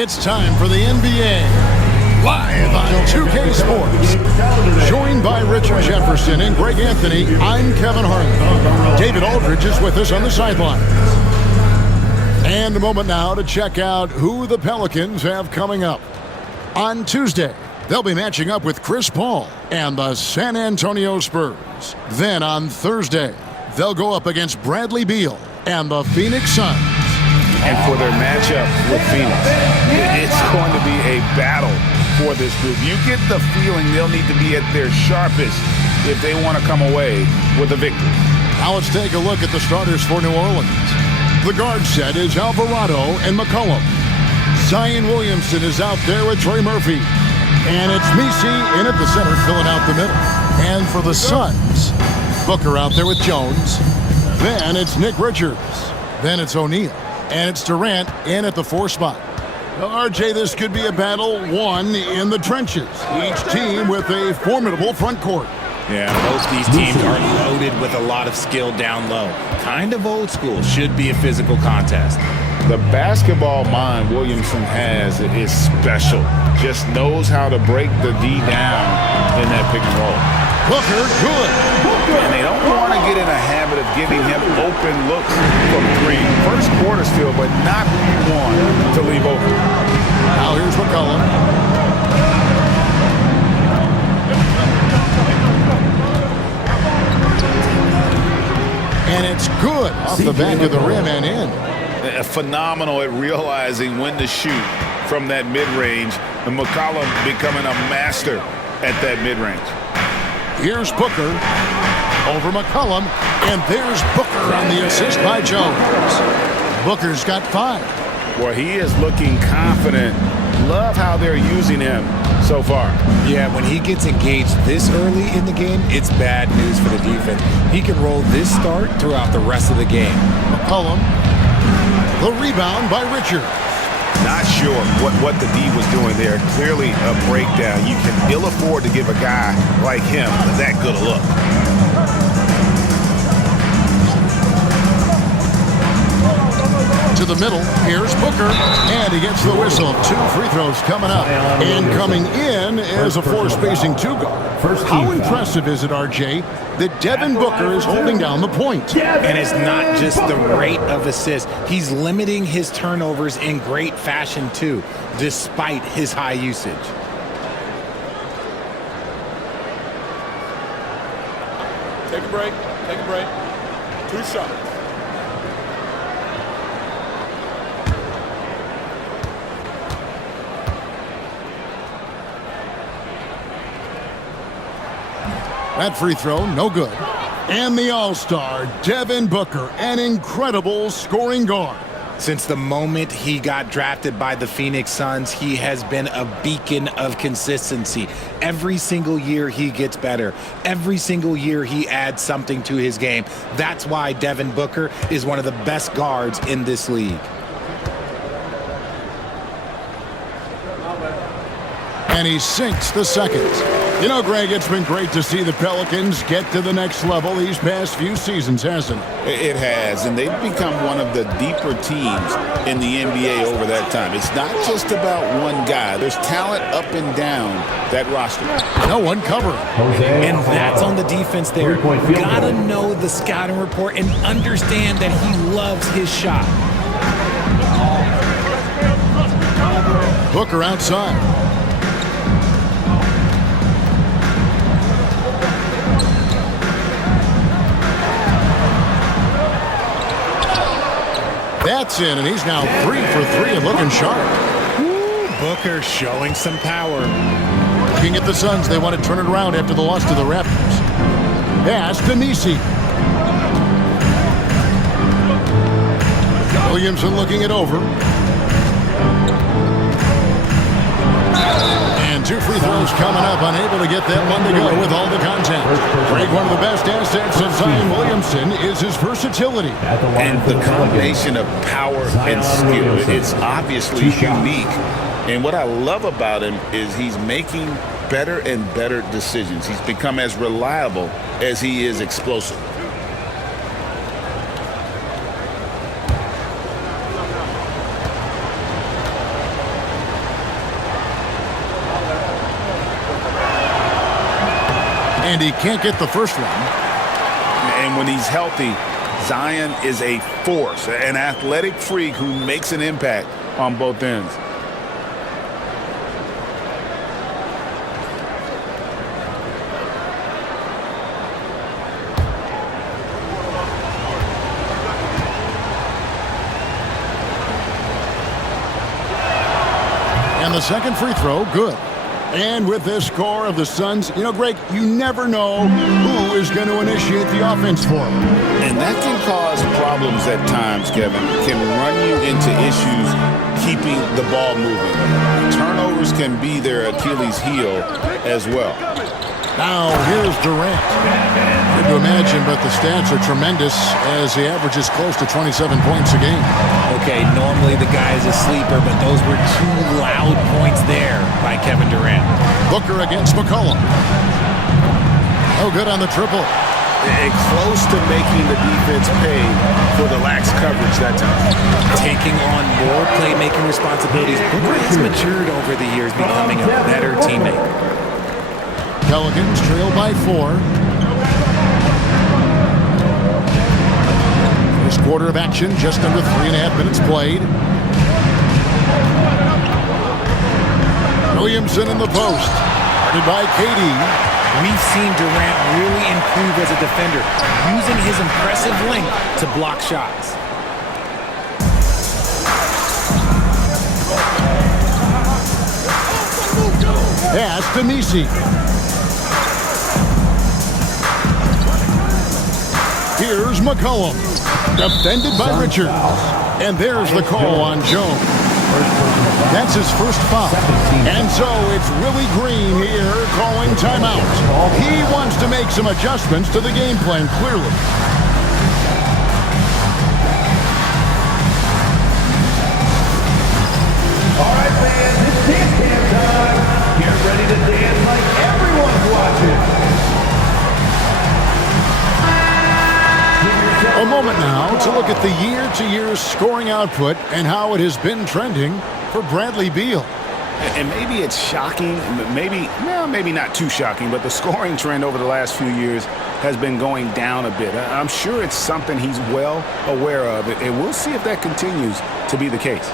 It's time for the NBA, live on 2K Sports. Joined by Richard Jefferson and Greg Anthony, I'm Kevin Harlan. David Aldridge is with us on the sidelines. And a moment now to check out who the Pelicans have coming up. On Tuesday, they'll be matching up with Chris Paul and the San Antonio Spurs. Then on Thursday, they'll go up against Bradley Beal and the Phoenix Suns. And for their matchup with Phoenix, it's going to be a battle for this group. You get the feeling they'll need to be at their sharpest if they want to come away with a victory. Now let's take a look at the starters for New Orleans. The guard set is Alvarado and McCollum. Zion Williamson is out there with Trey Murphy. And it's Messi in at the center, filling out the middle. And for the Suns, Booker out there with Jones. Then it's Nick Richards. Then it's O'Neal. And it's Durant in at the 4 spot. RJ, this could be a battle won in the trenches. Each team with a formidable front court. Yeah, both these teams are loaded with a lot of skill down low. Kind of old school. Should be a physical contest. The basketball mind Williamson has is special. Just knows how to break the D down in that pick and roll. Booker, good. And they don't want to get in a habit of giving him open looks from 3. First quarter still, but not who you want to leave open. Now here's McCollum. And it's good off the back of the rim and in. Phenomenal at realizing when to shoot from that mid-range. And McCollum becoming a master at that mid-range. Here's Booker over McCollum, and there's Booker on the assist by Jones. Booker's got 5. Well, he is looking confident. Love how they're using him so far. Yeah, when he gets engaged this early in the game, it's bad news for the defense. He can roll this start throughout the rest of the game. McCollum, the rebound by Richards. Not sure what the D was doing there. Clearly a breakdown. You can ill afford to give a guy like him that good a look. To the middle, here's Booker, and he gets the whistle. 2 free throws coming up. And coming in is a 4-spacing 2 guard. How impressive is it, RJ, that Devin Booker is holding down the point? And it's not just the rate of assists. He's limiting his turnovers in great fashion, too, despite his high usage. Take a break. Take a break. 2 shots. That free throw, no good. And the All-Star, Devin Booker, an incredible scoring guard. Since the moment he got drafted by the Phoenix Suns, he has been a beacon of consistency. Every single year he gets better. Every single year he adds something to his game. That's why Devin Booker is one of the best guards in this league. And he sinks the second. You know, Greg, it's been great to see the Pelicans get to the next level these past few seasons, hasn't it? It has, and they've become one of the deeper teams in the NBA over that time. It's not just about one guy. There's talent up and down that roster. No one covering. And that's on the defense there. Gotta know the scouting report and understand that he loves his shot. Booker outside. That's in, and he's now 3 for 3 and looking sharp. Ooh, Booker showing some power. Looking at the Suns, they want to turn it around after the loss to the Raptors. Pass to Messi. Williamson looking it over. And 2 free throws coming up, unable to get that one to go with all the contact. Greg, one of the best assets of Zion Williamson is his versatility. And the combination of power and skill, it's obviously unique. And what I love about him is he's making better and better decisions. He's become as reliable as he is explosive. And he can't get the first one. And when he's healthy, Zion is a force, an athletic freak who makes an impact on both ends. And the second free throw, good. And with this score of the Suns, you know, Greg, you never know who is going to initiate the offense for them. And that can cause problems at times, Kevin. Can run you into issues keeping the ball moving. Turnovers can be their Achilles heel as well. Now, here's Durant. Hard to imagine, but the stats are tremendous as he averages close to 27 points a game. Okay, normally the guy is a sleeper, but those were two loud points there by Kevin Durant. Booker against McCollum. Oh, good on the triple. And close to making the defense pay for the lax coverage that time. Taking on more playmaking responsibilities. Booker has matured over the years, becoming a better teammate. Pelicans trail by 4. First quarter of action, just under 3.5 minutes played. Williamson in the post. Guarded by KD. We've seen Durant really improve as a defender, using his impressive length to block shots. Pass to Messi. Here's McCollum. Defended by Richards. And there's the call on Jones. That's his first foul. And so it's Willie Green here calling timeout. He wants to make some adjustments to the game plan, clearly. All right, fans, it's dance cam time. Get ready to dance like everyone's watching. A moment now to look at the year-to-year scoring output and how it has been trending for Bradley Beal. And maybe it's shocking, maybe not too shocking, but the scoring trend over the last few years has been going down a bit. I'm sure it's something he's well aware of, and we'll see if that continues to be the case.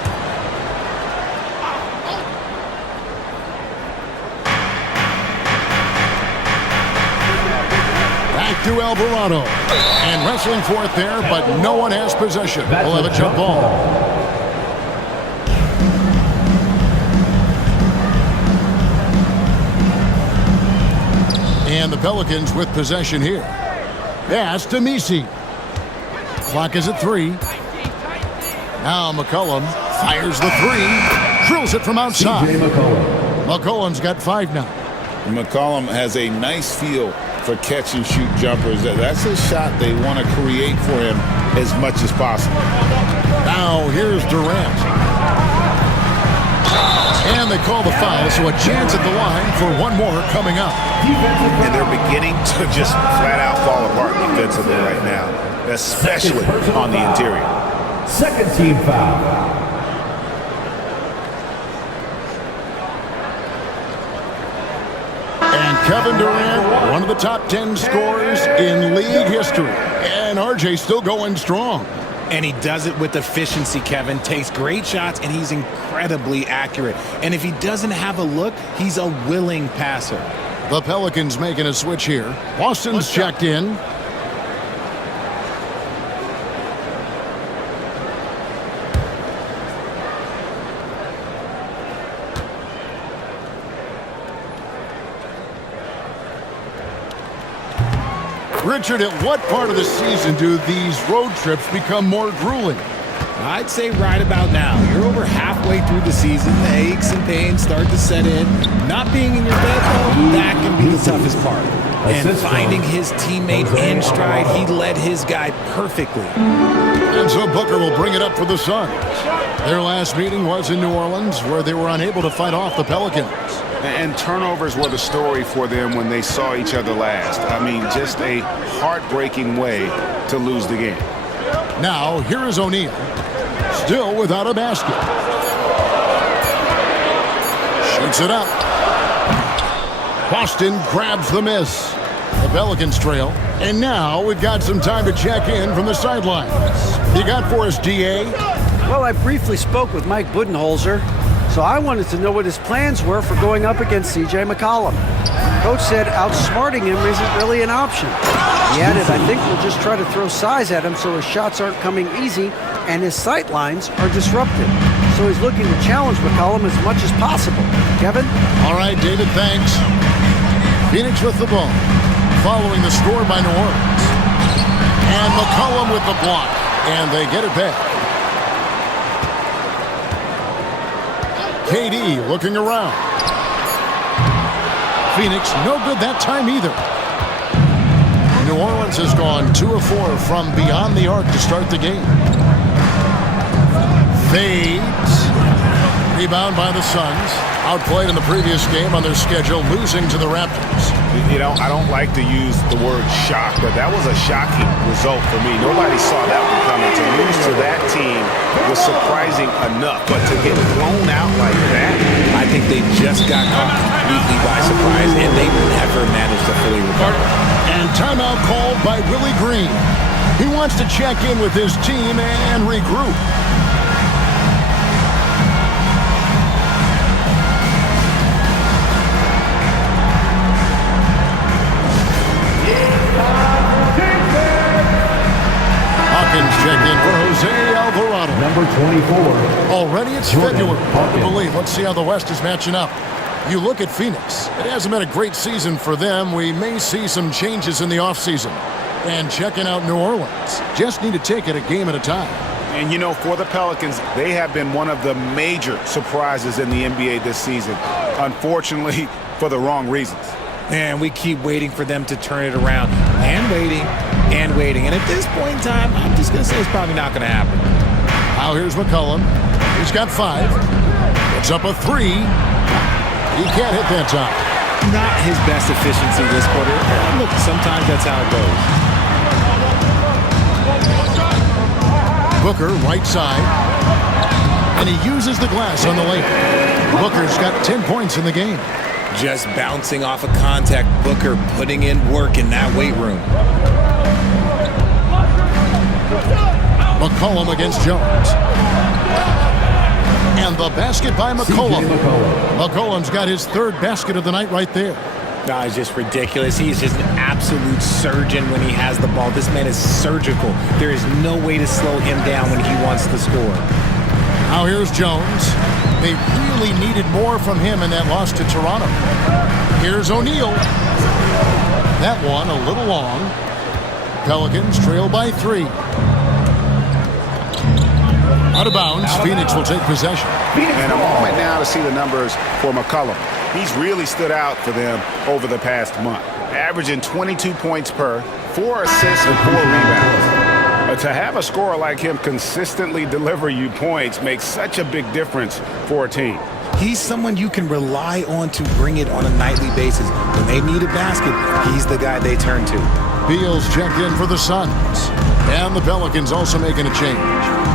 Back to Alvarado. And wrestling for it there, but no one has possession. We'll have a jump ball. And the Pelicans with possession here. Pass to Messi. Clock is at 3. Now McCollum fires the 3. Drills it from outside. McCollum's got 5 now. McCollum has a nice feel for catch-and-shoot jumpers. That's a shot they want to create for him as much as possible. Now here's Durant. And they call the foul, so a chance at the line for one more coming up. And they're beginning to just flat-out fall apart defensively right now, especially on the interior. Second team foul. And Kevin Durant, one of the top 10 scorers in league history. And RJ still going strong. And he does it with efficiency, Kevin. Takes great shots, and he's incredibly accurate. And if he doesn't have a look, he's a willing passer. The Pelicans making a switch here. Boston's checked in. Richard, at what part of the season do these road trips become more grueling? I'd say right about now. You're over halfway through the season. The aches and pains start to set in. Not being in your bed, though, that can be the toughest part. And finding his teammate in stride, he led his guy perfectly. And so Booker will bring it up for the Suns. Their last meeting was in New Orleans, where they were unable to fight off the Pelicans. And turnovers were the story for them when they saw each other last. I mean, just a heartbreaking way to lose the game. Now, here is O'Neal, still without a basket. Shoots it up. Boston grabs the miss. The Pelicans trail. And now we've got some time to check in from the sidelines. You got for us, DA? Well, I briefly spoke with Mike Budenholzer, so I wanted to know what his plans were for going up against C.J. McCollum. Coach said outsmarting him isn't really an option. He added, I think we'll just try to throw size at him so his shots aren't coming easy and his sight lines are disrupted. So he's looking to challenge McCollum as much as possible. Kevin? All right, David, thanks. Phoenix with the ball, following the score by New Orleans. And McCollum with the block, and they get it back. KD looking around. Phoenix, no good that time either. New Orleans has gone 2 of 4 from beyond the arc to start the game. Fades. Rebound by the Suns. Outplayed in the previous game on their schedule, losing to the Raptors. You know, I don't like to use the word shock, but that was a shocking result for me. Nobody saw that one coming. To lose to that team was surprising enough, but to get blown out like that, I think they just got caught completely by surprise, and they never managed to fully recover. And timeout called by Willie Green. He wants to check in with his team and regroup. Check in for Jose Alvarado. Number 24. Already it's February. Hard to believe. Let's see how the West is matching up. You look at Phoenix. It hasn't been a great season for them. We may see some changes in the offseason. And checking out New Orleans. Just need to take it a game at a time. and you know, for the Pelicans, they have been one of the major surprises in the NBA this season. Unfortunately, for the wrong reasons. And we keep waiting for them to turn it around and waiting and waiting. And at this point in time, I'm just going to say it's probably not going to happen. Now here's McCollum. He's got 5. It's up a 3. He can't hit that time. Not his best efficiency this quarter. Look, sometimes that's how it goes. Booker, right side. And he uses the glass on the lane. Booker's got 10 points in the game. Just bouncing off of contact. Booker putting in work in that weight room. McCollum against Jones. And the basket by McCollum. McCollum's got his 3rd basket of the night right there. No, it's just ridiculous. He's just an absolute surgeon when he has the ball. This man is surgical. There is no way to slow him down when he wants to score. Now here's Jones. They really needed more from him in that loss to Toronto. Here's O'Neal. That one a little long. Pelicans trail by 3. Out of bounds, Phoenix will take possession. And a moment now to see the numbers for McCollum. He's really stood out for them over the past month, averaging 22 points per, 4 assists and 4 rebounds. But to have a scorer like him consistently deliver you points makes such a big difference for a team. He's someone you can rely on to bring it on a nightly basis. When they need a basket, he's the guy they turn to. Beal's checked in for the Suns. And the Pelicans also making a change.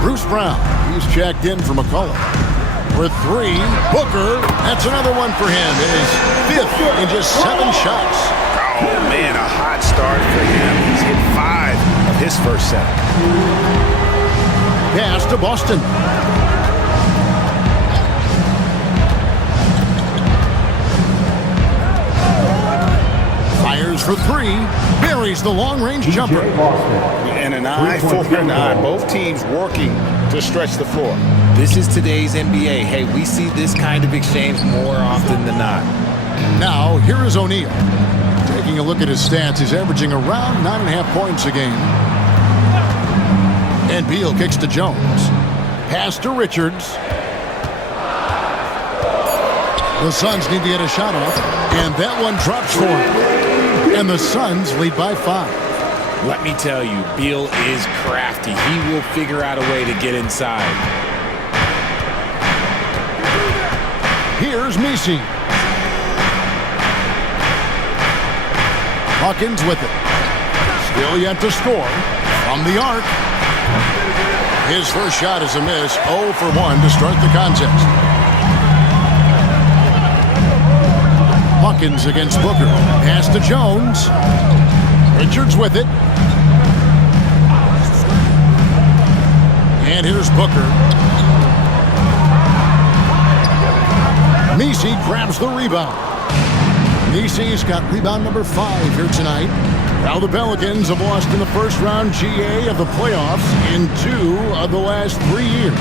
Bruce Brown, he's checked in for McCollum. For 3, Booker, that's another one for him. His 5th in just 7 shots. Oh, man, a hot start for him. He's hit 5 of his first 7. Pass to Boston. Fires for 3. Buries the long-range jumper. And an eye for an eye. Both teams working to stretch the floor. This is today's NBA. Hey, we see this kind of exchange more often than not. Now, here is O'Neal. Taking a look at his stats, he's averaging around 9.5 points a game. And Beal kicks to Jones. Pass to Richards. The Suns need to get a shot off, and that one drops for him. And the Suns lead by 5. Let me tell you, Beal is crafty. He will figure out a way to get inside. Here's Messi. Hawkins with it. Still yet to score. From the arc. His first shot is a miss. 0 for 1 to start the contest. Hawkins against Booker. Pass to Jones. Richards with it. And here's Booker. Messi grabs the rebound. Messi's got rebound number 5 here tonight. Now the Pelicans have lost in the first round GA of the playoffs in 2 of the last 3 years.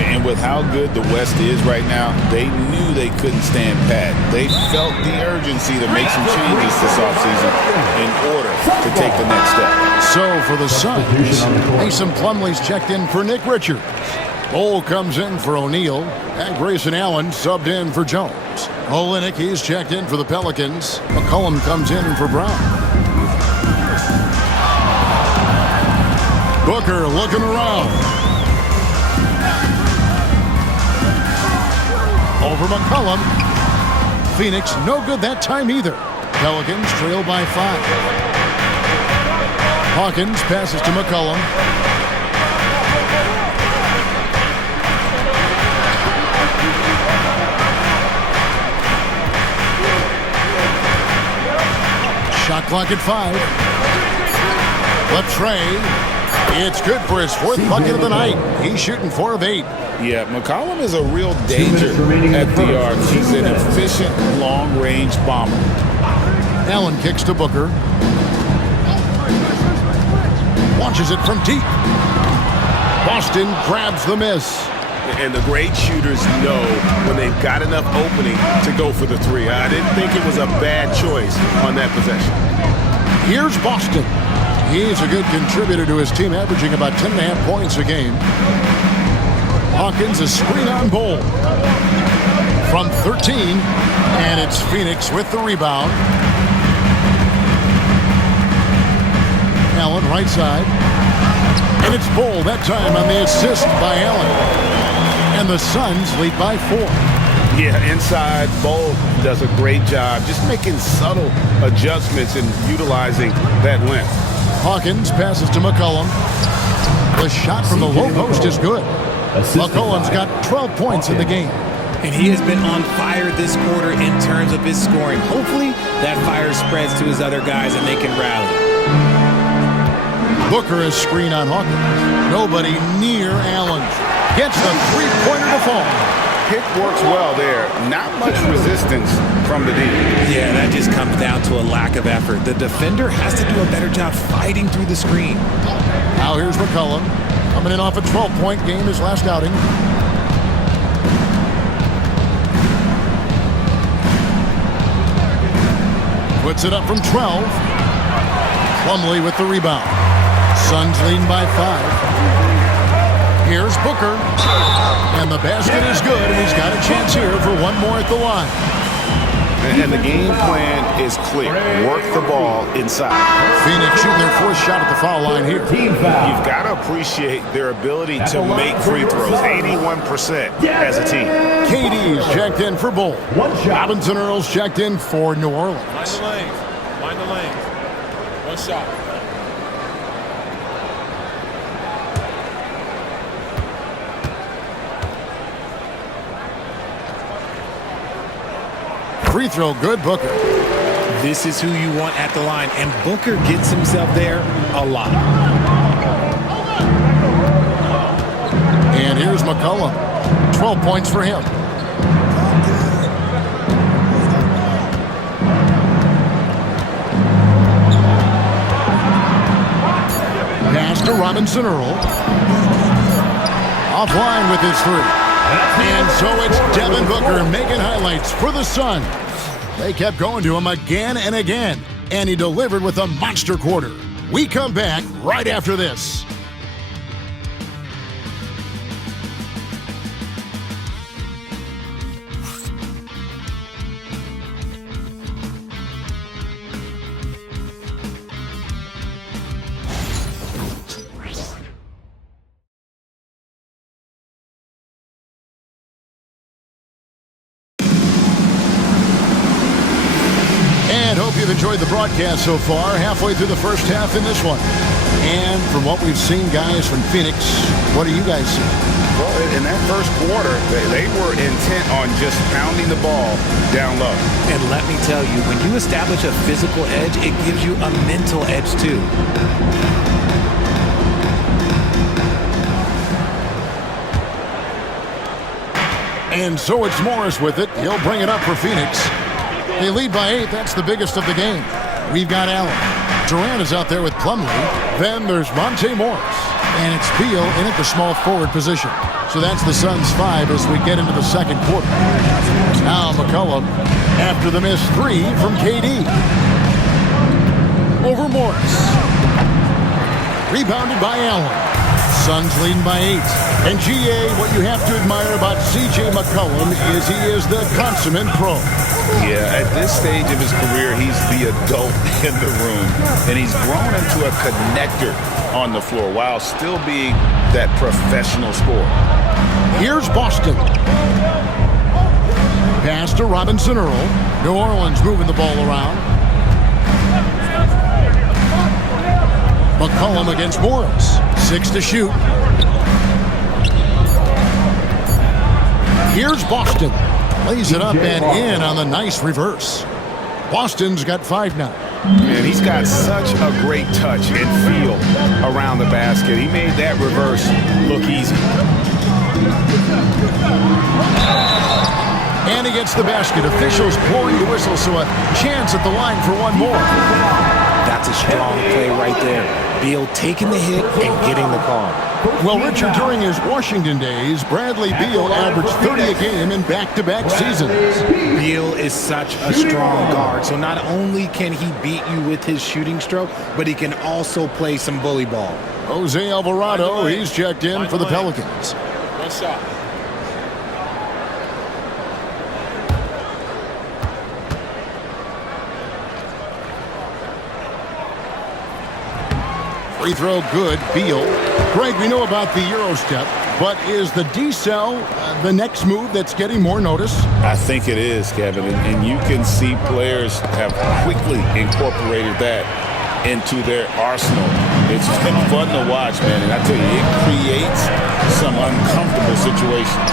And with how good the West is right now, they knew they couldn't stand pat. They felt the urgency to make some changes this offseason in order to take the next step. So for the Suns, Mason Plumlee's checked in for Nick Richards. Cole comes in for O'Neal, and Grayson Allen subbed in for Jones. Olynyk, he's checked in for the Pelicans. McCollum comes in for Brown. Booker looking around. Over McCollum. Phoenix no good that time either. Pelicans trail by 5. Hawkins passes to McCollum. Shot clock at 5. Latrey. It's good for his 4th bucket of the night. He's shooting 4 of 8. Yeah, McCollum is a real danger at the arc. He's an efficient, long-range bomber. Allen kicks to Booker. Launches it from deep. Boston grabs the miss. And the great shooters know when they've got enough opening to go for the 3. I didn't think it was a bad choice on that possession. Here's Boston. He's a good contributor to his team, averaging about 10.5 points a game. Hawkins, a screen on Bol. From 13, and it's Phoenix with the rebound. Allen, right side. And it's Bol, that time on the assist by Allen. And the Suns lead by 4. Yeah, inside, Bol does a great job just making subtle adjustments and utilizing that length. Hawkins passes to McCollum. The shot from the low post is good. McCollum's got 12 points in the game. And he has been on fire this quarter in terms of his scoring. Hopefully, that fire spreads to his other guys and they can rally. Booker is screen on Hawkins. Nobody near Allen. Gets the three-pointer to fall. Pick works well there. Not much resistance from the D. Yeah, that just comes down to a lack of effort. The defender has to do a better job fighting through the screen. Now here's McCollum. Coming in off a 12-point game his last outing. Puts it up from 12. Plumlee with the rebound. Suns leading by 5. Here's Booker. And the basket is good, and he's got a chance here for one more at the line. And the game plan is clear. Work the ball inside. Phoenix shooting their 4th shot at the foul line here. You've got to appreciate their ability to make free throws. 81% as a team. KD's checked in for Bol. Robinson Earls checked in for New Orleans. Mind the lanes. Mind the lanes. One shot. Free throw good, Booker. This is who you want at the line, and Booker gets himself there a lot. And here's McCollum. 12 points for him. Pass to Robinson Earl. Offline with his 3. And so it's Devin Booker making highlights for the Suns. They kept going to him again and again, and he delivered with a monster quarter. We come back right after this. enjoyed the broadcast so far. Halfway through the first half in this one. And from what we've seen, guys, from Phoenix, what do you guys see? Well, in that first quarter, they were intent on just pounding the ball down low. And let me tell you, when you establish a physical edge, it gives you a mental edge too. And so it's Morris with it. He'll bring it up for Phoenix. They lead by 8. That's the biggest of the game. We've got Allen. Durant is out there with Plumlee. Then there's Monte Morris. And it's Beal in at the small forward position. So that's the Suns' 5 as we get into the second quarter. Now McCollum after the missed 3 from KD. Over Morris. Rebounded by Allen. Suns leading by 8. And GA, what you have to admire about CJ McCollum is he is the consummate pro. Yeah, at this stage of his career, he's the adult in the room. And he's grown into a connector on the floor while still being that professional scorer. Here's Boston. Pass to Robinson Earl. New Orleans moving the ball around. McCollum against Morris. 6 to shoot. Here's Boston. Lays it up and in on the nice reverse. Boston's got 5 now. Man, he's got such a great touch and feel around the basket. He made that reverse look easy. And he gets the basket. Officials blowing the whistle, so a chance at the line for one more. That's a strong play right there. Beal taking the hit and getting the call. Well, Richard, during his Washington days, Bradley Beal averaged 30 a game in back-to-back seasons. Beal is such a strong guard, so not only can he beat you with his shooting stroke, but he can also play some bully ball. Jose Alvarado, he's checked in for the Pelicans. One shot. Free throw good, Beal. Greg, we know about the Euro step, but is the decel the next move that's getting more notice? I think it is, Kevin, and you can see players have quickly incorporated that into their arsenal. It's been fun to watch, man, and I tell you, it creates some uncomfortable situations.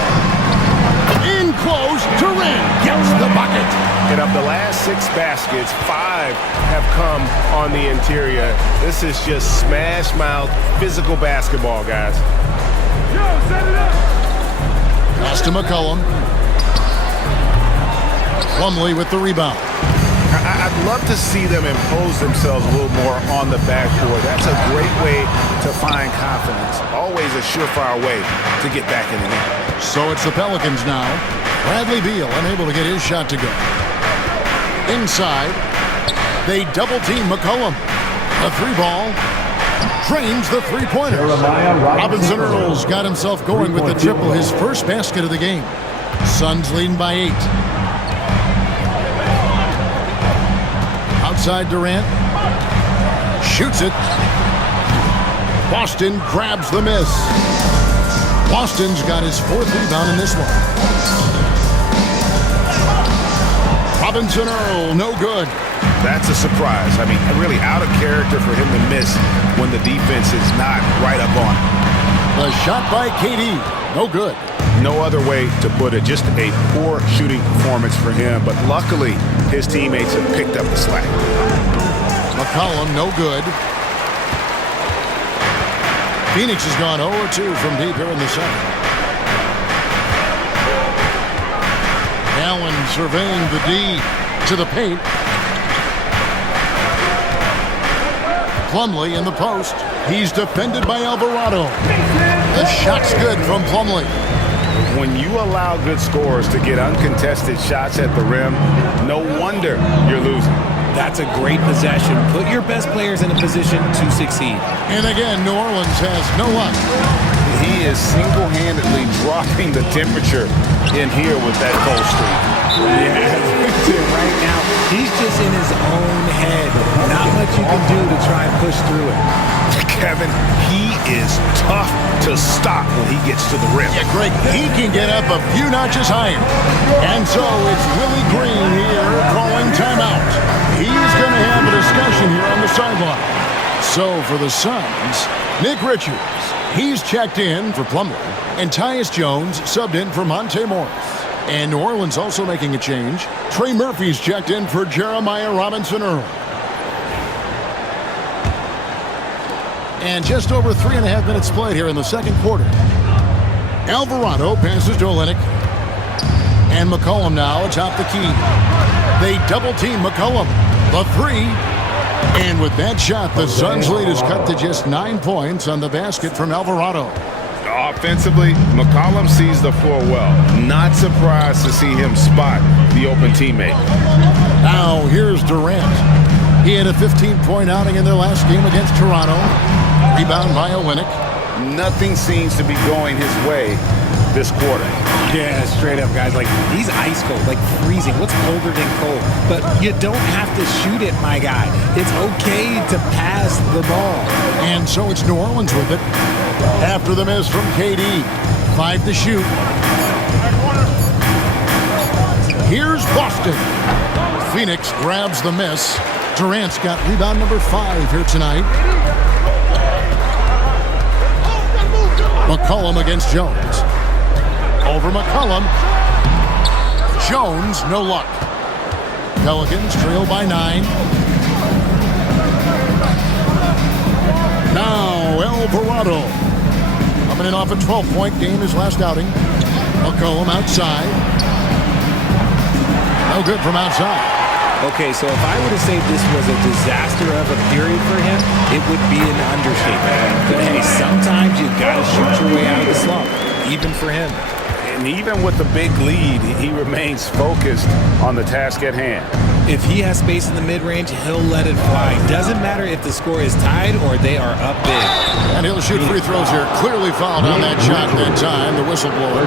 In close, Durant gets the bucket. And of the last 6 baskets, 5 have come on the interior. This is just smash mouth physical basketball, guys. Pass to McCollum. Plumlee with the rebound. I'd love to see them impose themselves a little more on the backboard. That's a great way to find confidence. Always a surefire way to get back in the game. So it's the Pelicans now. Bradley Beal unable to get his shot to go. Inside, they double-team McCollum. The 3-ball drains the 3-pointer. Robinson Earl's got himself going with the triple, his first basket of the game. Suns leading by 8. Outside Durant. Shoots it. Boston grabs the miss. Boston's got his 4th rebound in this one. Robinson Earl, no good. That's a surprise. I mean, really out of character for him to miss when the defense is not right up on him. The shot by KD, no good. No other way to put it. Just a poor shooting performance for him. But luckily, his teammates have picked up the slack. McCollum, no good. Phoenix has gone 0-2 from deep here in the second. Allen surveying the D to the paint. Plumlee in the post. He's defended by Alvarado. The shot's good from Plumlee. When you allow good scorers to get uncontested shots at the rim, no wonder you're losing. That's a great possession. Put your best players in a position to succeed. And again, New Orleans has no luck. He is single-handedly dropping the temperature in here with that cold streak. Yeah, right now, he's just in his own head. Not much you can do to try and push through it. Kevin, he is tough to stop when he gets to the rim. Yeah, Greg, he can get up a few notches higher. And so it's Willie Green here calling timeout. He's going to have a discussion here on the sideline. So for the Suns, Nick Richards, he's checked in for Plumlee, and Tyus Jones subbed in for Monte Morris. And New Orleans also making a change. Trey Murphy's checked in for Jeremiah Robinson-Earl. And just over 3.5 minutes played here in the second quarter. Alvarado passes to Olynyk. And McCollum now atop the key. They double-team McCollum. The three. And with that shot, the Suns' lead is cut to just 9 points on the basket from Alvarado. Offensively, McCollum sees the floor well. Not surprised to see him spot the open teammate. Now here's Durant. He had a 15-point outing in their last game against Toronto. Rebound by Olynyk. Nothing seems to be going his way this quarter. Yeah, straight up, guys. Like, he's ice cold, like freezing. What's colder than cold? But you don't have to shoot it, my guy. It's okay to pass the ball. And so it's New Orleans with it. After the miss from KD. 5 to shoot. Here's Boston. Phoenix grabs the miss. Durant's got rebound number 5 here tonight. McCollum against Jones. Over McCollum. Jones, no luck. Pelicans trail by 9. Now Alvarado. Coming in off a 12-point game his last outing. McCollum outside. No good from outside. Okay, so if I were to say this was a disaster of a period for him, it would be an understatement. But hey, sometimes you got to shoot your way out of the slump, even for him. And even with the big lead, he remains focused on the task at hand. If he has space in the mid-range, he'll let it fly. Doesn't matter if the score is tied or they are up big. And he'll shoot free throws here. Clearly fouled on that shot that time, the whistleblower.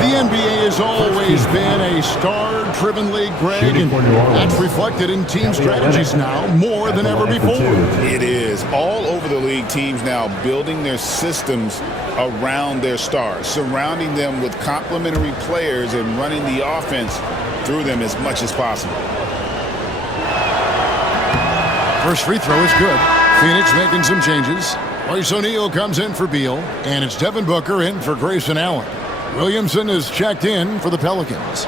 The NBA has always been a star-driven league, Greg, and that's reflected in team strategies now more than ever before. It is. All over the league, teams now building their systems around their stars, surrounding them with complementary players and running the offense through them as much as possible. First free throw is good. Phoenix making some changes. Royce O'Neal comes in for Beal, and it's Devin Booker in for Grayson Allen. Williamson is checked in for the Pelicans.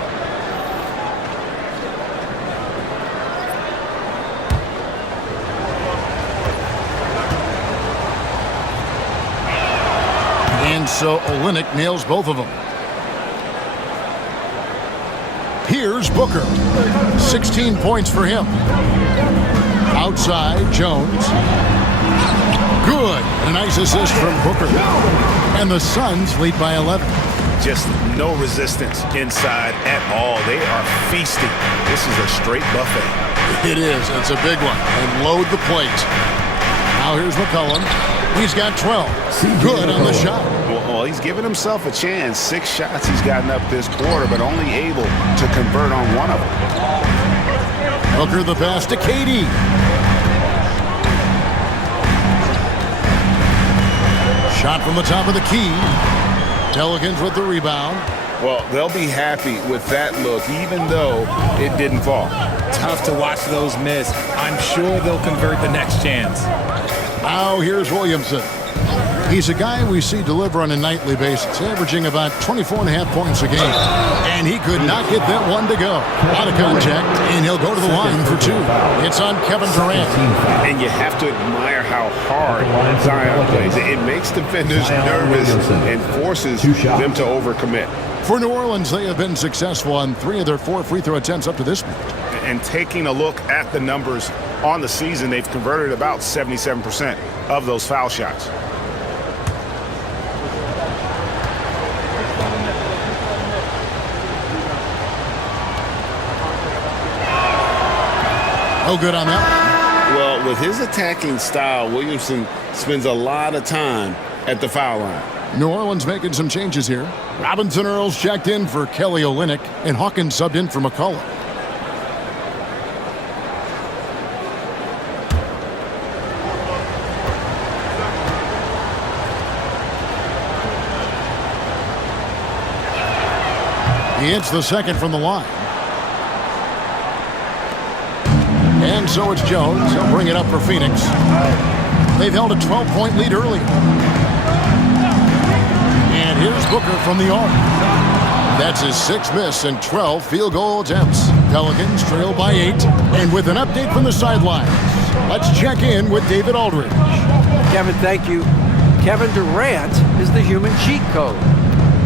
And so Olynyk nails both of them. Here's Booker. 16 points for him. Outside, Jones. Good. A nice assist from Booker. And the Suns lead by 11. Just no resistance inside at all. They are feasting. This is a straight buffet. It is. It's a big one. And load the plate. Now here's McCollum. He's got 12. Good on the shot. Well, he's given himself a chance. 6 shots he's gotten up this quarter, but only able to convert on one of them. Booker the pass to KD. Shot from the top of the key. Pelicans with the rebound. Well, they'll be happy with that look, even though it didn't fall. Tough to watch those miss. I'm sure they'll convert the next chance. Now here's Williamson. He's a guy we see deliver on a nightly basis, averaging about 24.5 points a game. And he could not get that one to go. Out of contact, and he'll go to the line for 2. It's on Kevin Durant. And you have to admire how hard Zion plays. It makes defenders nervous and forces them to overcommit. For New Orleans, they have been successful on 3 of their 4 free throw attempts up to this point. And taking a look at the numbers on the season, they've converted about 77% of those foul shots. No good on that. Well, with his attacking style, Williamson spends a lot of time at the foul line. New Orleans making some changes here. Robinson-Earl's checked in for Kelly Olynyk, and Hawkins subbed in for McCollum. He hits the second from the line. And And so it's Jones. He'll bring it up for Phoenix. They've held a 12-point lead early. And here's Booker from the arc. That's his 6th miss and 12 field goal attempts. Pelicans trail by 8. And with an update from the sidelines, let's check in with David Aldridge. Kevin, thank you. Kevin Durant is the human cheat code.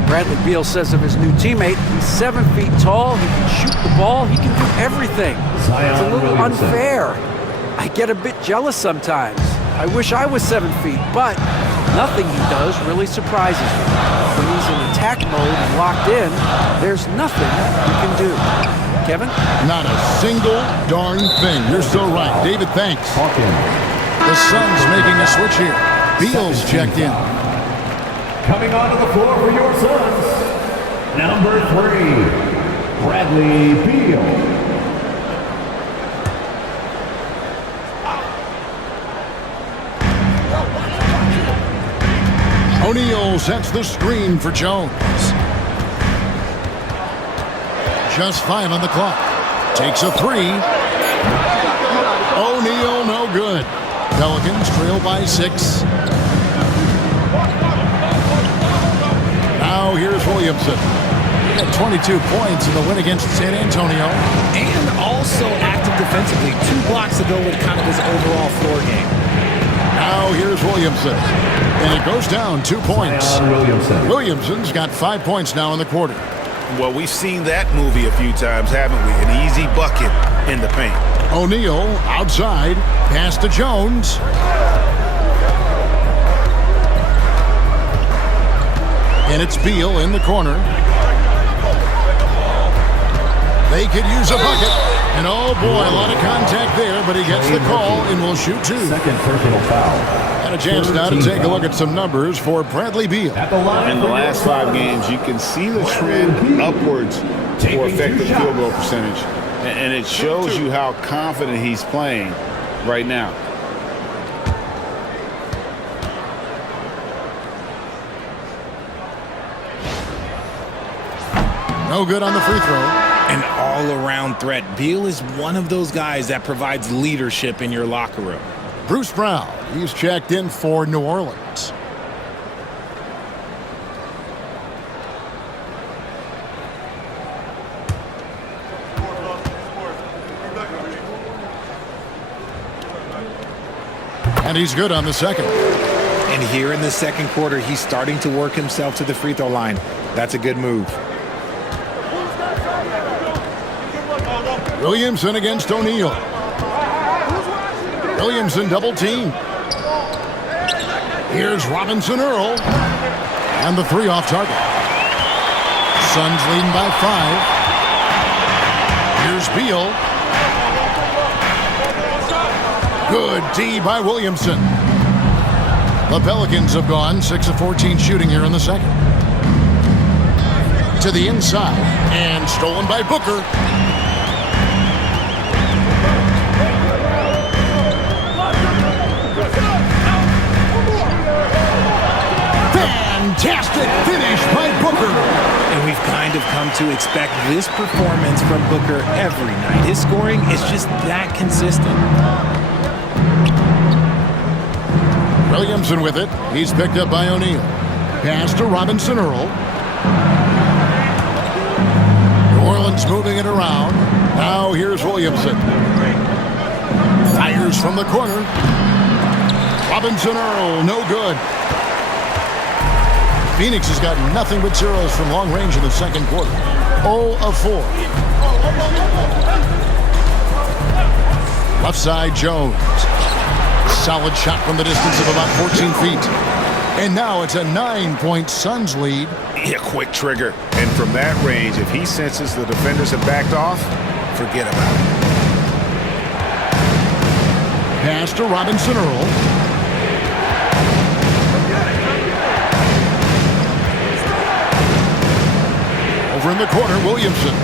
Bradley Beal says of his new teammate, he's 7 feet tall, he can shoot the ball, he can do everything. It's a little unfair. I get a bit jealous sometimes. I wish I was 7 feet, but nothing he does really surprises me. When he's in attack mode and locked in, there's nothing you can do. Kevin? Not a single darn thing. You're so right. David, thanks. The Suns making a switch here. Beal's checked in. Coming onto the floor for your Suns, number 3, Bradley Beal. O'Neal sets the screen for Jones. Just 5 on the clock. Takes a 3. O'Neal, no good. Pelicans trail by 6. Now here's Williamson. He got 22 points in the win against San Antonio. And also active defensively. 2 blocks to go with kind of his overall floor game. Now here's Williamson. And it goes down 2 points. Williamson's got 5 points now in the quarter. Well, we've seen that movie a few times, haven't we? An easy bucket in the paint. O'Neal outside. Pass to Jones. And it's Beal in the corner. They could use a bucket. And oh boy, a lot of contact there, but he gets the call and will shoot 2. Second personal foul. And a chance now to take a look at some numbers for Bradley Beal. In the last 5 games, you can see the trend upwards for effective field goal percentage. And it shows you how confident he's playing right now. No good on the free throw. An all-around threat. Beal is one of those guys that provides leadership in your locker room. Bruce Brown, he's checked in for New Orleans. And he's good on the second. And here in the second quarter, he's starting to work himself to the free throw line. That's a good move. Williamson against O'Neal. Williamson double team. Here's Robinson Earl. And the 3 off target. Suns leading by 5. Here's Beal. Good D by Williamson. The Pelicans have gone 6 of 14 shooting here in the second. To the inside. And stolen by Booker. Fantastic finish by Booker. And we've kind of come to expect this performance from Booker every night. His scoring is just that consistent. Williamson with it. He's picked up by O'Neal. Pass to Robinson Earl. New Orleans moving it around. Now here's Williamson. Fires from the corner. Robinson Earl, no good. Phoenix has got nothing but zeros from long range in the second quarter. 0 of 4. Left side, Jones. Solid shot from the distance of about 14 feet. And now it's a 9-point Suns lead. Yeah, quick trigger. And from that range, if he senses the defenders have backed off, forget about it. Pass to Robinson Earl. Over in the corner, Williamson.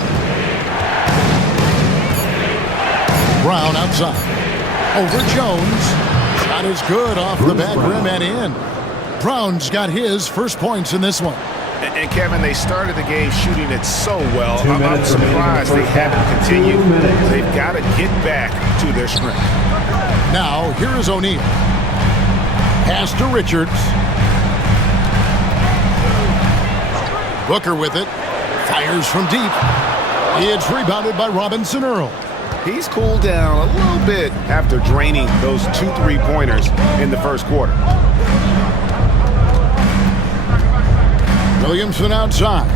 Brown outside. Over Jones. Shot is good off the back rim and in. Brown's got his first points in this one. And Kevin, they started the game shooting it so well. I'm surprised they haven't continued. They've got to get back to their strength. Now, here is O'Neal. Pass to Richards. Booker with it. Fires from deep. It's rebounded by Robinson Earl. He's cooled down a little bit after draining those 2 3-pointers in the first quarter. Williamson outside.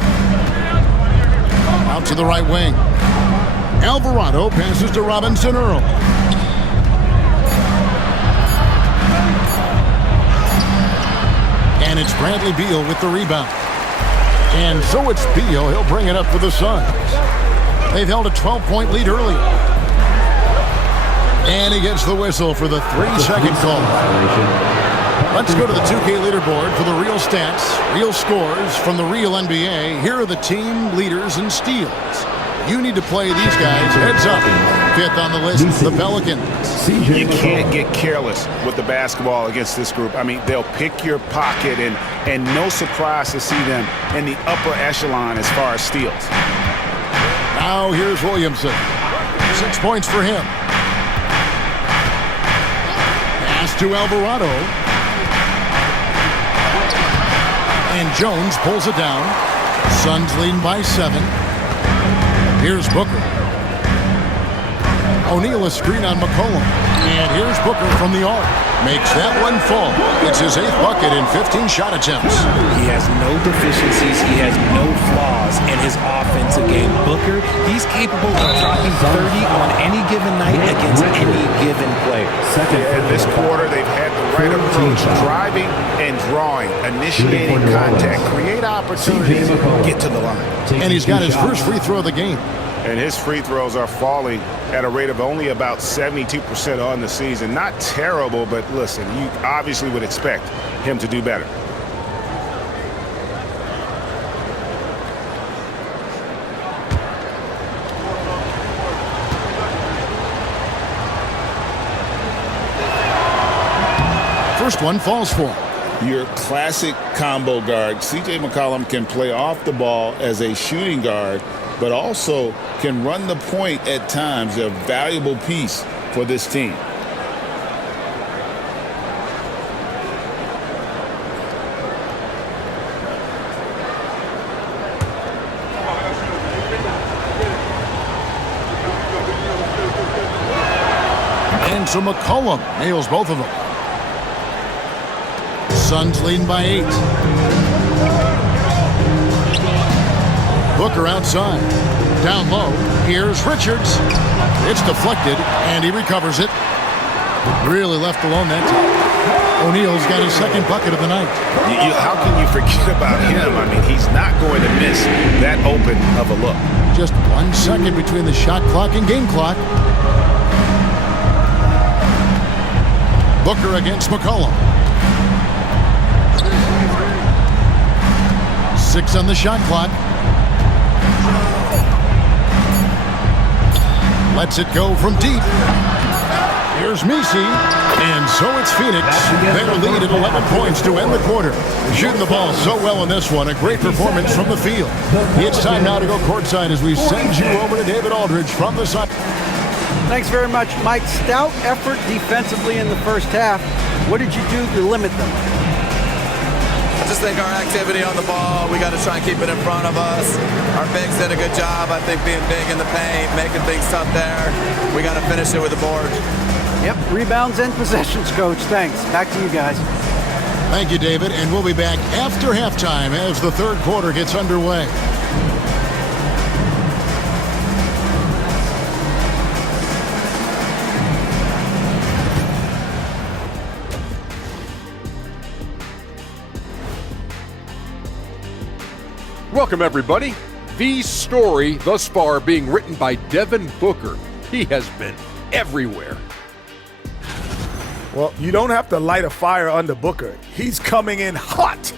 Out to the right wing. Alvarado passes to Robinson Earl. And it's Bradley Beal with the rebound. And so it's Beal. He'll bring it up for the Suns. They've held a 12-point lead early. And he gets the whistle for the 3-second call. Let's go to the 2K leaderboard for the real stats, real scores from the real NBA. Here are the team leaders in steals. You need to play these guys heads up. 5th on the list, the Pelicans. You can't get careless with the basketball against this group. I mean, they'll pick your pocket, and no surprise to see them in the upper echelon as far as steals. Now here's Williamson. 6 points for him. Pass to Alvarado. And Jones pulls it down. Suns leading by 7. Here's Booker. O'Neal a screen on McCollum. And here's Booker from the arc. Makes that one fall. It's his 8th bucket in 15 shot attempts. He has no deficiencies. He has no flaws in his offensive game. Booker, he's capable of dropping 30 on any given night against any given player. In this quarter, they've had the right approach, driving and drawing, initiating contact, create opportunities, get to the line. And he's got his first free throw of the game. And his free throws are falling at a rate of only about 72% on the season. Not terrible, but listen, you obviously would expect him to do better. First one falls for him. Your classic combo guard. C.J. McCollum can play off the ball as a shooting guard, but also can run the point at times. A valuable piece for this team. And so McCollum nails both of them. Suns leading by 8. Booker outside. Down low. Here's Richards. It's deflected, and he recovers it. Really left alone that time. O'Neal's got his 2nd bucket of the night. How can you forget about him? I mean, he's not going to miss that open of a look. Just 1 second between the shot clock and game clock. Booker against McCollum. 6 on the shot clock. Lets it go from deep. Here's Misi. And so it's Phoenix. Their lead at 11 points to end the quarter. Shooting the ball so well in this one. A great performance from the field. It's time now to go courtside as we send you over to David Aldridge from the side. Thanks very much, Mike. Stout effort defensively in the first half. What did you do to limit them? I just think our activity on the ball, we got to try and keep it in front of us. Our bigs did a good job, I think, being big in the paint, making things tough there. We got to finish it with the board. Yep, rebounds and possessions, Coach. Thanks. Back to you guys. Thank you, David. And we'll be back after halftime as the 3rd quarter gets underway. Welcome, everybody. The story thus far being written by Devin Booker. He has been everywhere. Well, you don't have to light a fire under Booker. He's coming in hot,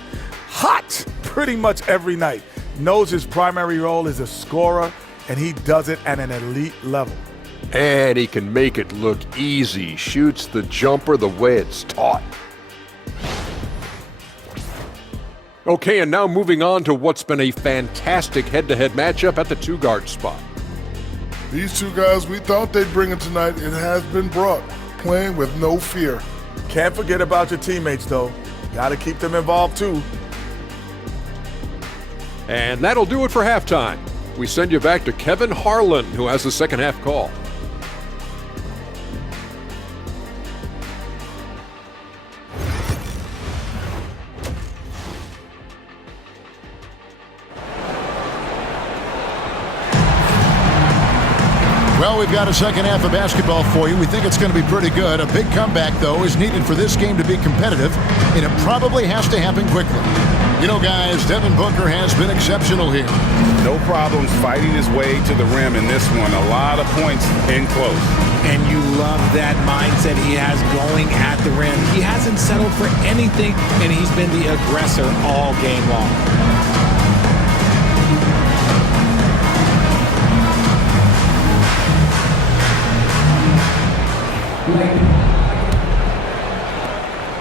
pretty much every night. Knows his primary role is a scorer, and he does it at an elite level. And he can make it look easy. Shoots the jumper the way it's taught. Okay, and now moving on to what's been a fantastic head-to-head matchup at the two-guard spot. These two guys we thought they'd bring it tonight, it has been brought, playing with no fear. Can't forget about your teammates, though. Got to keep them involved, too. And that'll do it for halftime. We send you back to Kevin Harlan, who has the second half call. Well, we've got a second half of basketball for you. We think it's going to be pretty good. A big comeback, though, is needed for this game to be competitive, and it probably has to happen quickly. You know, guys, Devin Booker has been exceptional here. No problems fighting his way to the rim in this one. A lot of points in close. And you love that mindset he has going at the rim. He hasn't settled for anything, and he's been the aggressor all game long.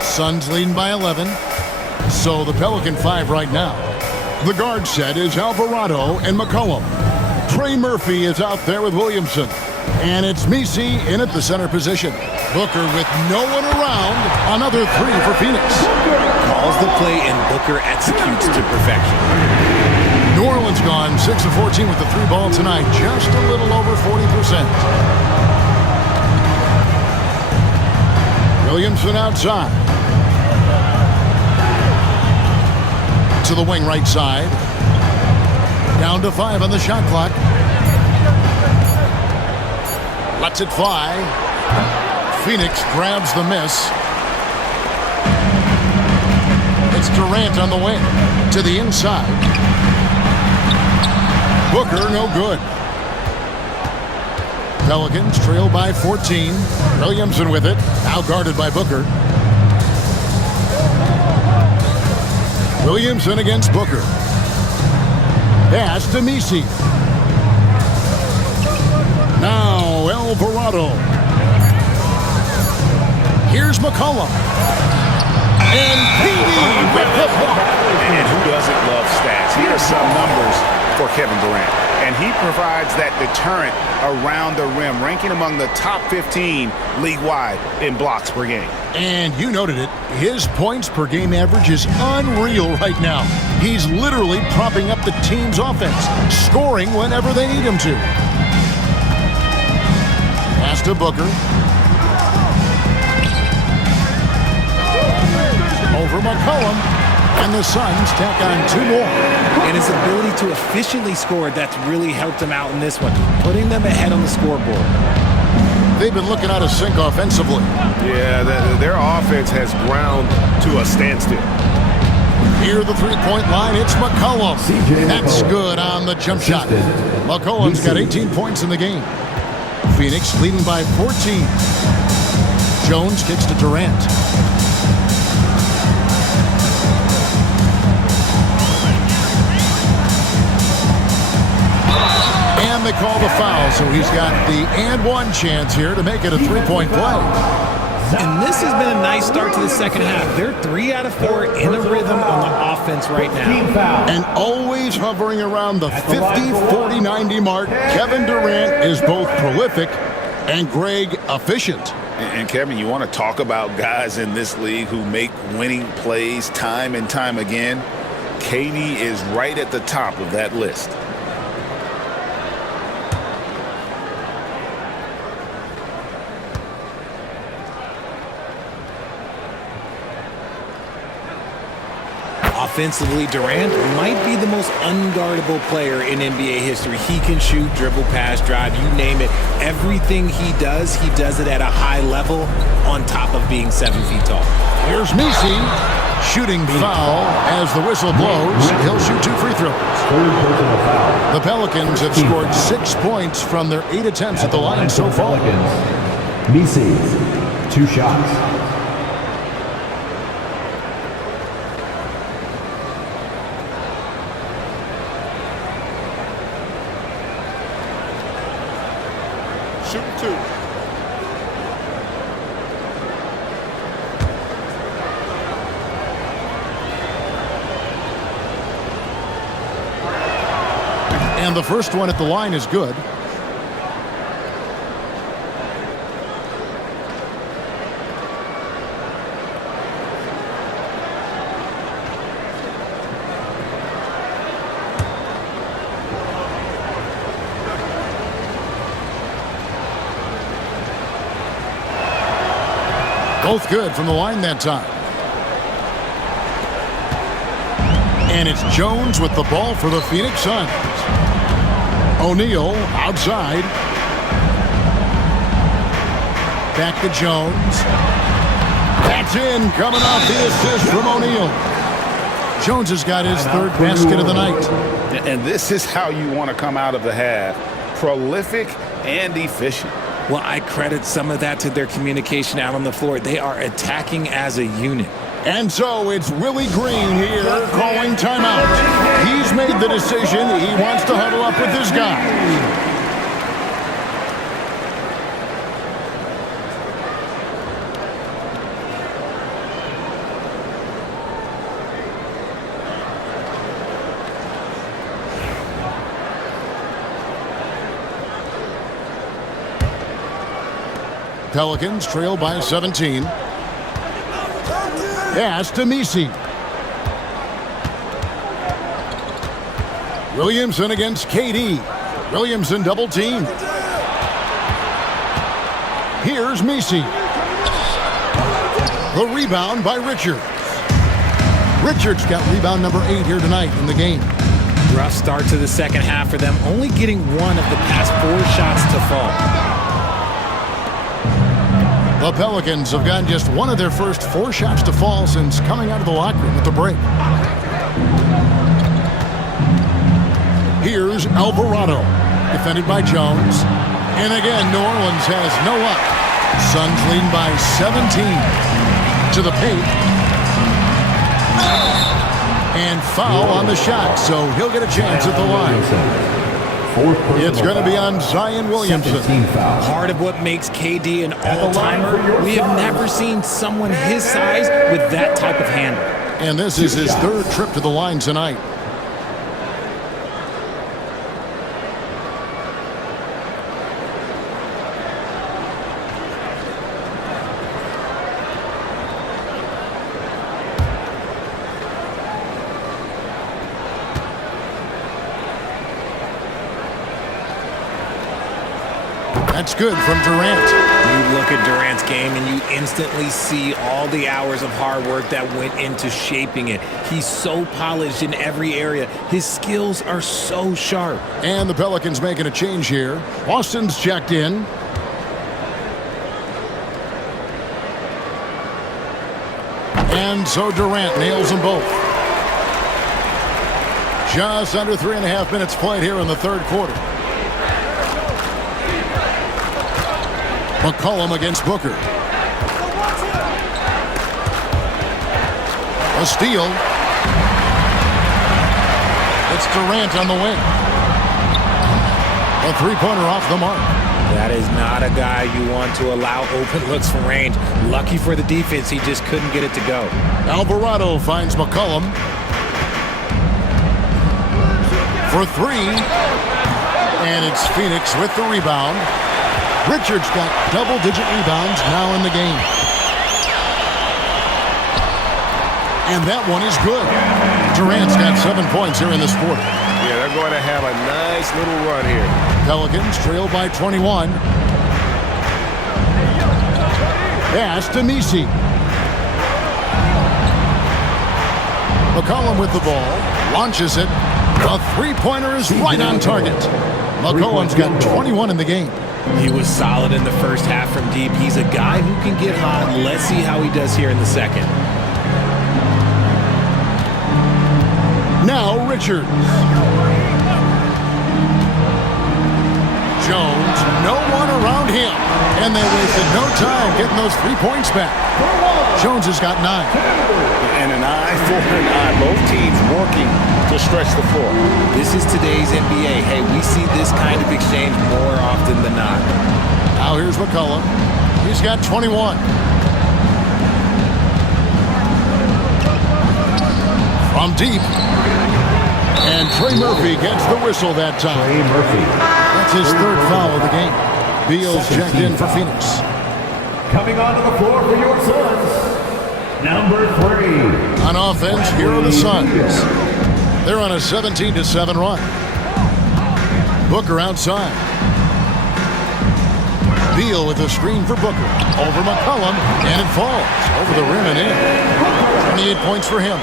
Suns leading by 11. So the Pelican 5 right now. The guard set is Alvarado and McCollum. Trey Murphy is out there with Williamson. And it's Messi in at the center position. Booker with no one around. Another three for Phoenix. Calls the play and Booker executes to perfection. New Orleans gone 6 of 14 with the three ball tonight. Just a little over 40%. Williamson outside. To the wing right side. Down to 5 on the shot clock. Lets it fly. Phoenix grabs the miss. It's Durant on the wing. To the inside. Booker no good. Pelicans trail by 14. Williamson with it. Now guarded by Booker. Williamson against Booker. Pass to Messi. Now Alvarado. Here's McCollum. And PD with the block. And who doesn't love stats? Here are some numbers for Kevin Durant. And he provides that deterrent around the rim, ranking among the top 15 league-wide in blocks per game. And you noted it. His points per game average is unreal right now. He's literally propping up the team's offense, scoring whenever they need him to. Pass to Booker. Over McCollum. And the Suns tack on 2 more. And his ability to efficiently score, that's really helped him out in this one, putting them ahead on the scoreboard. They've been looking out of sync offensively. Yeah, their offense has ground to a standstill. Near the three-point line, it's McCollum. That's good on the jump shot. McCollum's got 18 points in the game. Phoenix leading by 14. Jones kicks to Durant. And they call the foul, so he's got the and one chance here to make it a three-point play. And this has been a nice start to the second half. They're 3 out of 4 in a rhythm on the offense right now. And always hovering around the 50, 40, 90 mark, Kevin Durant is both prolific and Greg efficient. And Kevin, you want to talk about guys in this league who make winning plays time and time again? KD is right at the top of that list. Offensively, Durant might be the most unguardable player in NBA history. He can shoot, dribble, pass, drive, you name it. Everything he does it at a high level on top of being 7 feet tall. Here's Messi shooting foul as the whistle blows. He'll shoot 2 free throws. The Pelicans have scored 6 points from their 8 attempts at the line so far. Messi, 2 shots. Shooting 2. And the first one at the line is good. Both good from the line that time. And it's Jones with the ball for the Phoenix Suns. O'Neal outside. Back to Jones. That's in, coming off the assist from O'Neal. Jones has got his third basket of the night. And this is how you want to come out of the half. Prolific and efficient. Well, I credit some of that to their communication out on the floor. They are attacking as a unit. And so it's Willie Green here calling timeout. He's made the decision. He wants to huddle up with his guys. Pelicans trail by 17. Pass to Misi. Williamson against KD. Williamson double team. Here's Misi. The rebound by Richards. Richards got rebound number 8 here tonight in the game. Rough start to the second half for them, only getting one of the past 4 shots to fall. The Pelicans have gotten just one of their first 4 shots to fall since coming out of the locker room at the break. Here's Alvarado, defended by Jones. And again, New Orleans has no luck. Suns leading by 17. To the paint. And foul on the shot, so he'll get a chance at the line. It's going to be on Zion Williamson. Part of what makes KD an all-timer, we have never seen someone his size with that type of handle. And this is his 3rd trip to the line tonight. That's good from Durant. You look at Durant's game and you instantly see all the hours of hard work that went into shaping it. He's so polished in every area. His skills are so sharp. And the Pelicans making a change here. Austin's checked in. And so Durant nails them both. Just under 3.5 minutes played here in the 3rd quarter. McCollum against Booker. A steal. It's Durant on the wing. A 3-pointer off the mark. That is not a guy you want to allow open looks from range. Lucky for the defense, he just couldn't get it to go. Alvarado finds McCollum. For 3. And it's Phoenix with the rebound. Richards got double-digit rebounds now in the game. And that one is good. Durant's got 7 points here in this quarter. Yeah, they're going to have a nice little run here. Pelicans trail by 21. Pass to Misi. McCollum with the ball. Launches it. A 3-pointer is right on target. McCollum's got 21 in the game. He was solid in the first half from deep. He's a guy who can get hot. Let's see how he does here in the second. Now Richards. Jones, no one around him. And they wasted no time getting those 3 points back. Jones has got 9. And an eye for an eye. Both teams working to stretch the floor. This is today's NBA. Hey, we see this kind of exchange more often than not. Now here's McCollum. He's got 21. From deep. And Trey Murphy gets the whistle that time. Trey Murphy. That's his third foul of the game. Beal's checked in for Phoenix. Coming onto the floor for your Suns, number 3. On offense, here are the Suns. They're on a 17-7 run. Booker outside. Beal with a screen for Booker. Over McCollum, and it falls. Over the rim and in. 28 points for him.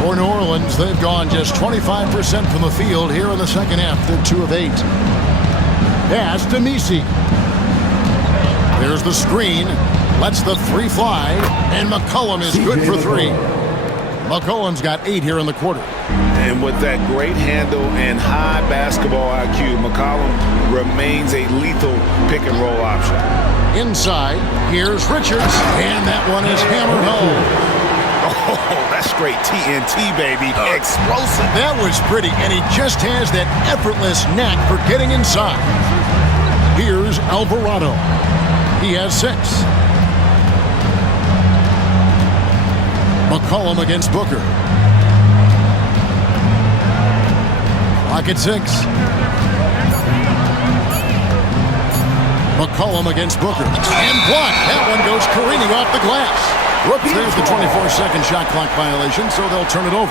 For New Orleans, they've gone just 25% from the field here in the second half. They're 2 of 8. Pass to Messi. There's the screen. Lets the 3 fly. And McCollum is good for 3. McCollum's got 8 here in the quarter. And with that great handle and high basketball IQ, McCollum remains a lethal pick-and-roll option. Inside, here's Richards. And that one is hammered home. Oh, that's straight TNT, baby. Explosive. That was pretty, and he just has that effortless knack for getting inside. Here's Alvarado. He has 6. McCollum against Booker. Clock at 6. McCollum against Booker. And blocked. That one goes careening off the glass. Whoops, there's the 24-second shot clock violation, so they'll turn it over.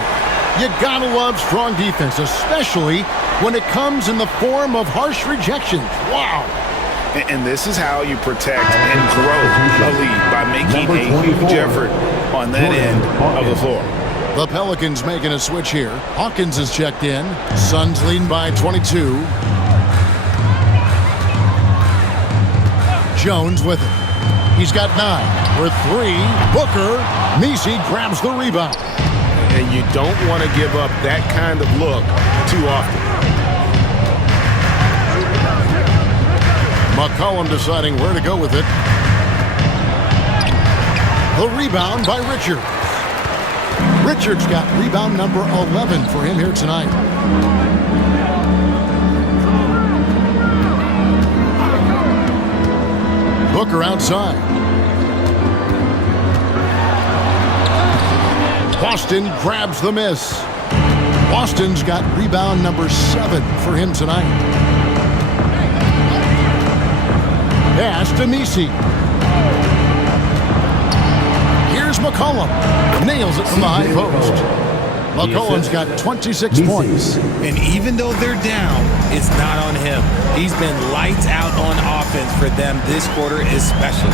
You gotta love strong defense, especially when it comes in the form of harsh rejections. Wow. And this is how you protect and grow a lead, by making a huge effort on that end of the floor. The Pelicans making a switch here. Hawkins is checked in. Suns leading by 22. Jones with it. He's got 9 for 3. Booker. Messi grabs the rebound. And you don't want to give up that kind of look too often. McCollum deciding where to go with it. The rebound by Richards. Richards got rebound number 11 for him here tonight. Booker outside. Boston grabs the miss. Boston's got rebound number 7 for him tonight. Pass to Messi. Here's McCollum. Nails it from the high post. McCollum's got 26 points. And even though they're down, it's not on him. He's been lights out on offense for them this quarter especially.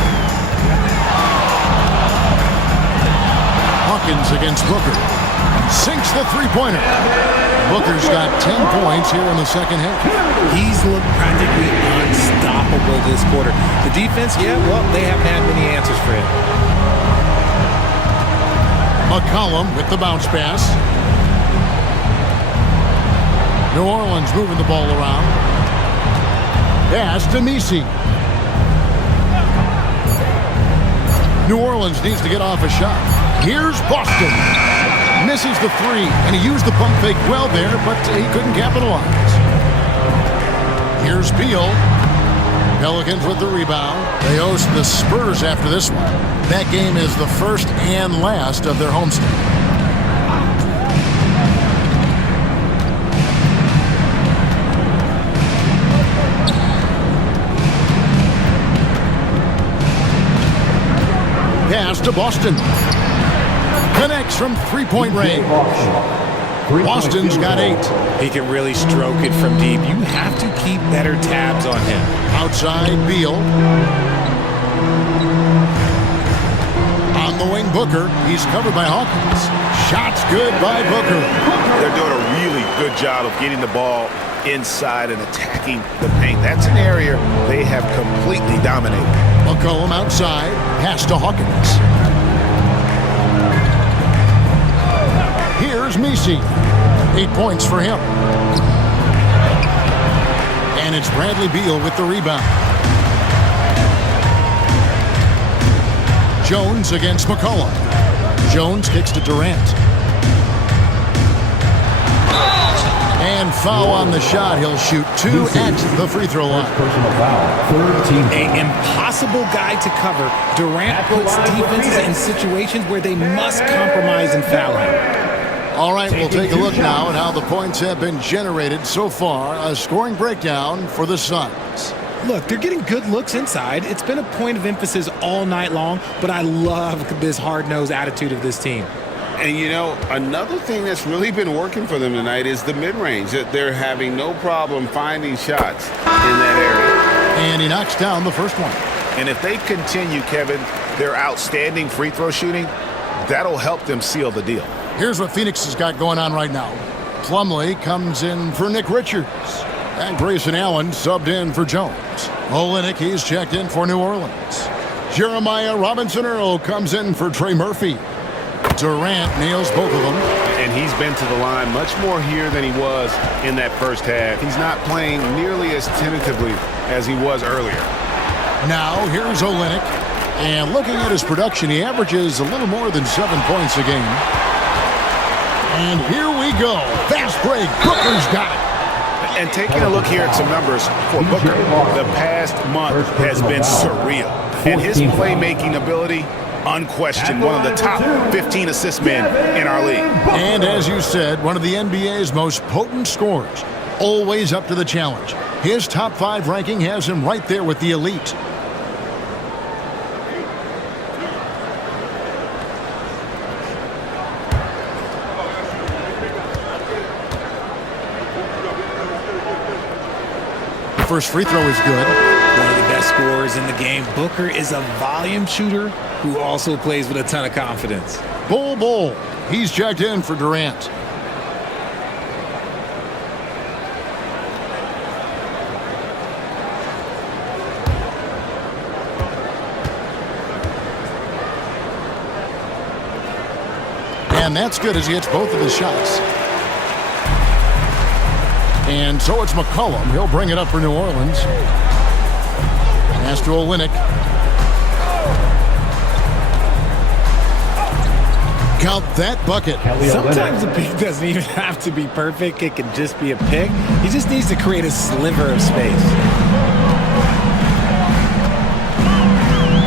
Hawkins against Booker. Sinks the three-pointer. Booker's got 10 points here in the second half. He's looked practically unstoppable this quarter. The defense, yeah, well, they haven't had many answers for him. McCollum with the bounce pass. New Orleans moving the ball around. Pass to Messi. New Orleans needs to get off a shot. Here's Boston. Misses the 3, and he used the pump fake well there, but he couldn't capitalize. Here's Beal. Pelicans with the rebound. They host the Spurs after this one. That game is the first and last of their homestand. Pass to Boston. Connects from three-point range. Boston's got 8. He can really stroke it from deep. You have to keep better tabs on him. Outside, Beal. On the wing, Booker. He's covered by Hawkins. Shots good by Booker. They're doing a really good job of getting the ball inside and attacking the paint. That's an area they have completely dominated. McCollum outside. Pass to Hawkins. Here's Messi. 8 points for him. And it's Bradley Beal with the rebound. Jones against McCollum. Jones kicks to Durant. And foul on the shot. He'll shoot 2 at the free throw line. Personal foul. 13. An impossible guy to cover. Durant puts defenses in situations where they must compromise and foul him. All right, we'll take a look now at how the points have been generated so far. A scoring breakdown for the Suns. Look, they're getting good looks inside. It's been a point of emphasis all night long, but I love this hard-nosed attitude of this team. And, you know, another thing that's really been working for them tonight is the mid-range. That they're having no problem finding shots in that area. And he knocks down the first one. And if they continue, Kevin, their outstanding free throw shooting, that'll help them seal the deal. Here's what Phoenix has got going on right now. Plumlee comes in for Nick Richards. And Grayson Allen subbed in for Jones. Olynyk, he's checked in for New Orleans. Jeremiah Robinson-Earl comes in for Trey Murphy. Durant nails both of them. And he's been to the line much more here than he was in that first half. He's not playing nearly as tentatively as he was earlier. Now, here's Olynyk. And looking at his production, he averages a little more than 7 points a game. And here we go. Fast break. Booker's got it. And taking a look here at some numbers for Booker, the past month has been surreal. And his playmaking ability, unquestioned, one of the top 15 assist men in our league. And as you said, one of the NBA's most potent scorers. Always up to the challenge. His top 5 ranking has him right there with the elite. First free throw is good. One of the best scorers in the game. Booker is a volume shooter who also plays with a ton of confidence. Bull. He's checked in for Durant. And that's good as he hits both of his shots. And so it's McCollum. He'll bring it up for New Orleans. Pass to Olynyk. Count that bucket. Sometimes a pick doesn't even have to be perfect. It can just be a pick. He just needs to create a sliver of space.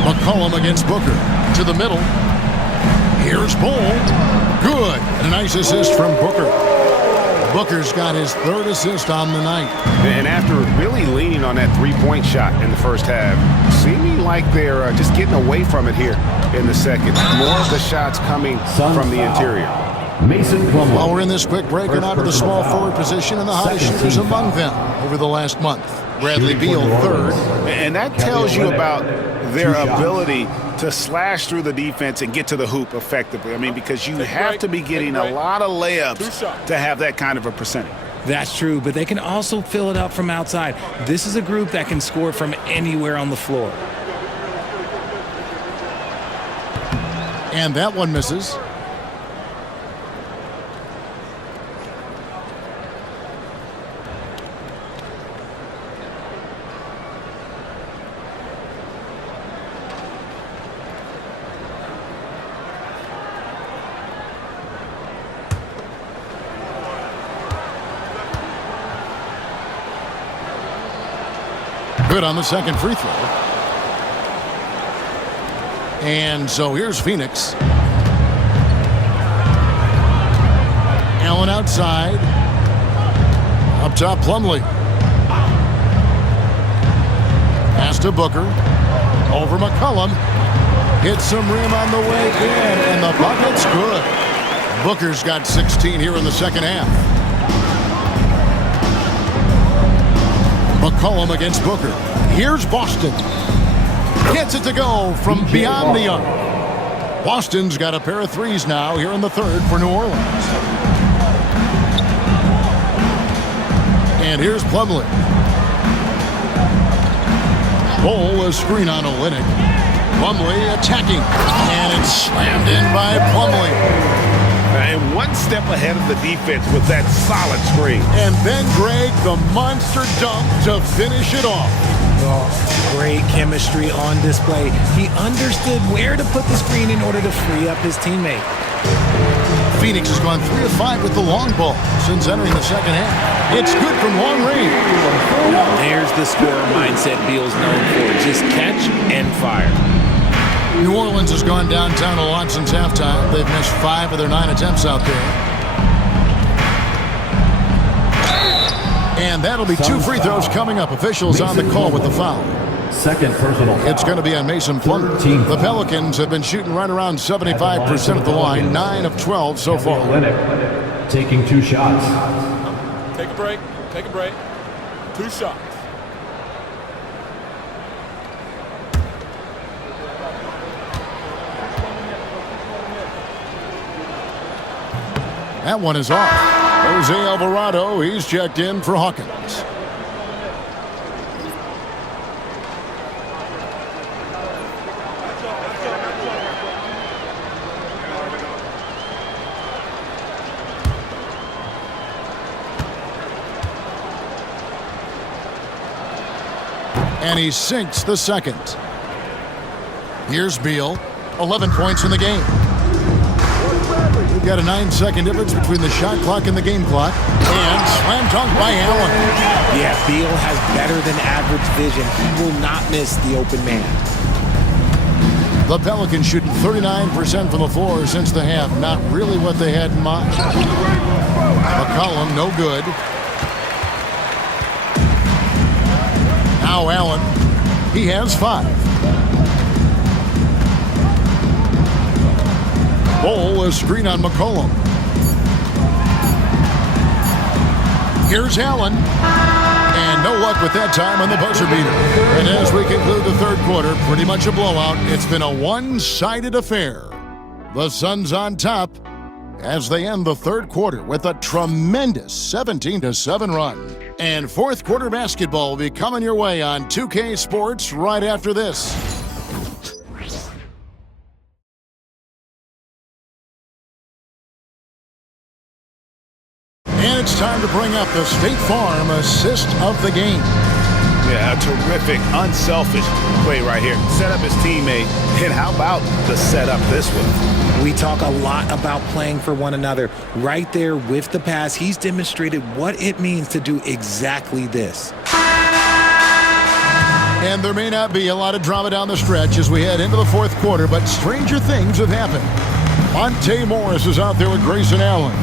McCollum against Booker. To the middle. Here's Bull. Good. A nice assist from Booker. Booker's got his 3rd assist on the night. And after really leaning on that three-point shot in the first half, seeming like they're just getting away from it here in the second. More of the shots coming from the interior. Mason Plumlee. While we're in this quick break, and out of the small forward position, and the hottest shooters among them over the last month. Bradley Beal 3rd. And that tells you about their ability to slash through the defense and get to the hoop effectively. I mean, because you have to be getting a lot of layups to have that kind of a percentage. That's true, but they can also fill it up from outside. This is a group that can score from anywhere on the floor. And that one misses. Good on the second free throw. And so here's Phoenix. Allen outside. Up top, Plumlee. Pass to Booker. Over McCollum. Hits some rim on the way in, and the bucket's good. Booker's got 16 here in the second half. McCollum against Booker. Here's Boston. Gets it to go from beyond the arc. Boston's got a pair of threes now here in the 3rd for New Orleans. And here's Plumlee. Bull, a screen on Olynyk. Plumlee attacking. And it's slammed in by Plumlee. And one step ahead of the defense with that solid screen. And then Greg, the monster dunk to finish it off. Oh, great chemistry on display. He understood where to put the screen in order to free up his teammate. Phoenix has gone 3 of 5 with the long ball since entering the second half. It's good from long range. There's the scorer mindset Beal's known for. Just catch and fire. New Orleans has gone downtown a lot since halftime. They've missed 5 of their 9 attempts out there. And that'll be 2 free throws coming up. Officials on the call with the foul. Second personal foul. It's going to be on Mason Plummer. The Pelicans have been shooting right around 75% at the line, 9 of 12 so far. Taking 2 shots. Take a break. Take a break. 2 shots. That one is off. Jose Alvarado, he's checked in for Hawkins. And he sinks the second. Here's Beal, 11 points in the game. We've got a 9-second difference between the shot clock and the game clock. And slam dunk by Allen. Yeah, Beal has better than average vision. He will not miss the open man. The Pelicans shooting 39% from the floor since the half. Not really what they had in mind. McCollum, no good. Now Allen. He has 5. Ball, a screen on McCollum. Here's Allen. And no luck with that time on the buzzer beater. And as we conclude the third quarter, pretty much a blowout. It's been a one-sided affair. The Suns on top as they end the third quarter with a tremendous 17-7 run. And fourth quarter basketball will be coming your way on 2K Sports right after this. And it's time to bring up the State Farm assist of the game. Yeah, a terrific, unselfish play right here. Set up his teammate, and how about the setup this one? We talk a lot about playing for one another. Right there with the pass, he's demonstrated what it means to do exactly this. And there may not be a lot of drama down the stretch as we head into the fourth quarter, but stranger things have happened. Monte Morris is out there with Grayson Allen.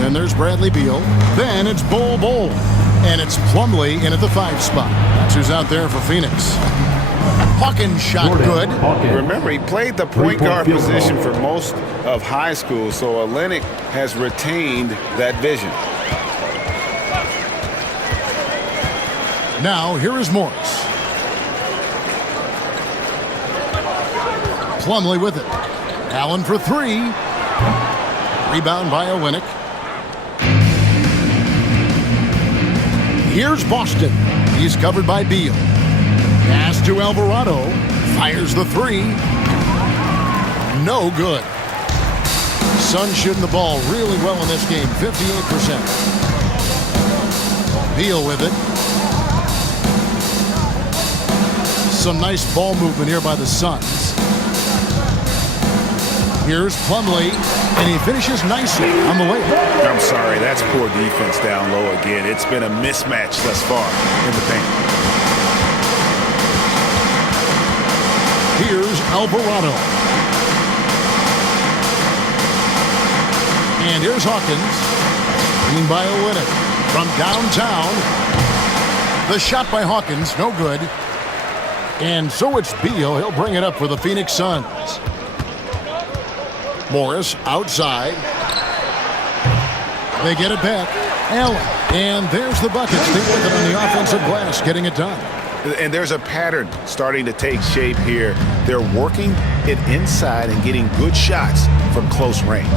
Then there's Bradley Beal. Then it's Bol Bol. And it's Plumlee in at the 5 spot. That's who's out there for Phoenix. Hawkins shot good. Remember, he played the point guard position for most of high school, so Olynyk has retained that vision. Now, here is Morris. Plumlee with it. Allen for 3. Rebound by Olynyk. Here's Boston. He's covered by Beal. Pass to Alvarado. Fires the 3. No good. Suns shooting the ball really well in this game. 58%. Beal with it. Some nice ball movement here by the Suns. Here's Plumlee, and he finishes nicely on the layup. I'm sorry, that's poor defense down low again. It's been a mismatch thus far in the paint. Here's Alvarado. And here's Hawkins. Screen by Olynyk from downtown. The shot by Hawkins, no good. And so it's Beal. He'll bring it up for the Phoenix Suns. Morris outside. They get it back. Allen. And there's the bucket. Stay with it on the offensive glass, getting it done. And there's a pattern starting to take shape here. They're working it inside and getting good shots from close range.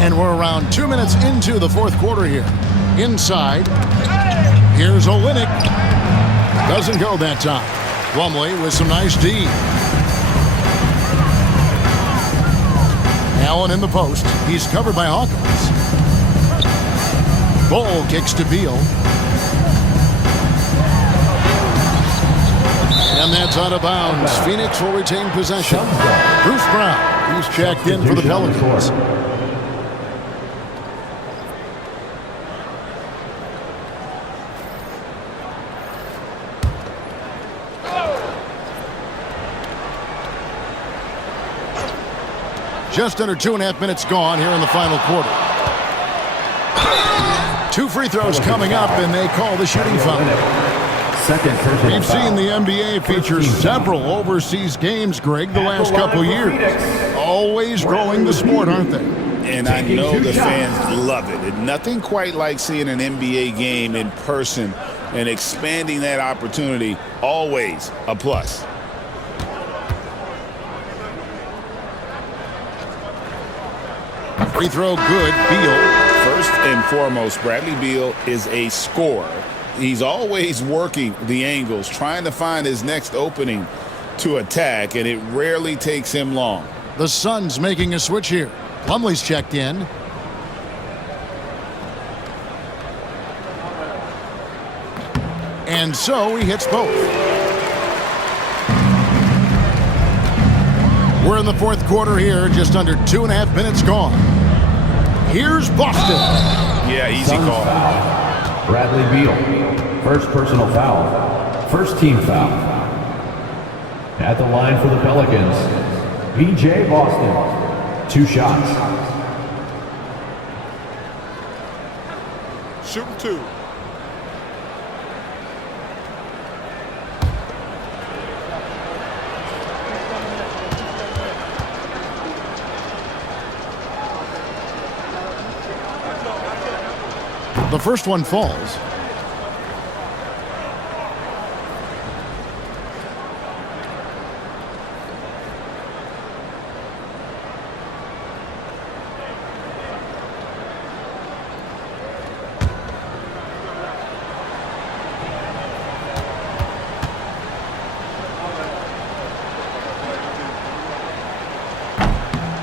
And we're around 2 minutes into the fourth quarter here. Inside. Here's Olynyk. Doesn't go that time. Plumlee with some nice D. Allen in the post. He's covered by Hawkins. Ball kicks to Beal. And that's out of bounds. Phoenix will retain possession. Bruce Brown, he's checked in for the Pelicans. Just under 2.5 minutes gone here in the final quarter. 2 free throws coming up, and they call the shooting foul. Second personal We've seen the NBA feature several overseas games, Greg, the last couple years. Always growing the sport, aren't they? And I know the fans love it. And nothing quite like seeing an NBA game in person and expanding that opportunity, always a plus. Free throw good, Beal. First and foremost, Bradley Beal is a scorer. He's always working the angles, trying to find his next opening to attack, and it rarely takes him long. The Suns making a switch here. Plumlee's checked in. And so he hits both. We're in the fourth quarter here, just under 2.5 minutes gone. Here's Boston. Yeah, easy call. Foul. Bradley Beal. First personal foul. First team foul. At the line for the Pelicans, B.J. Boston. 2 shots. Shooting 2. The first one falls.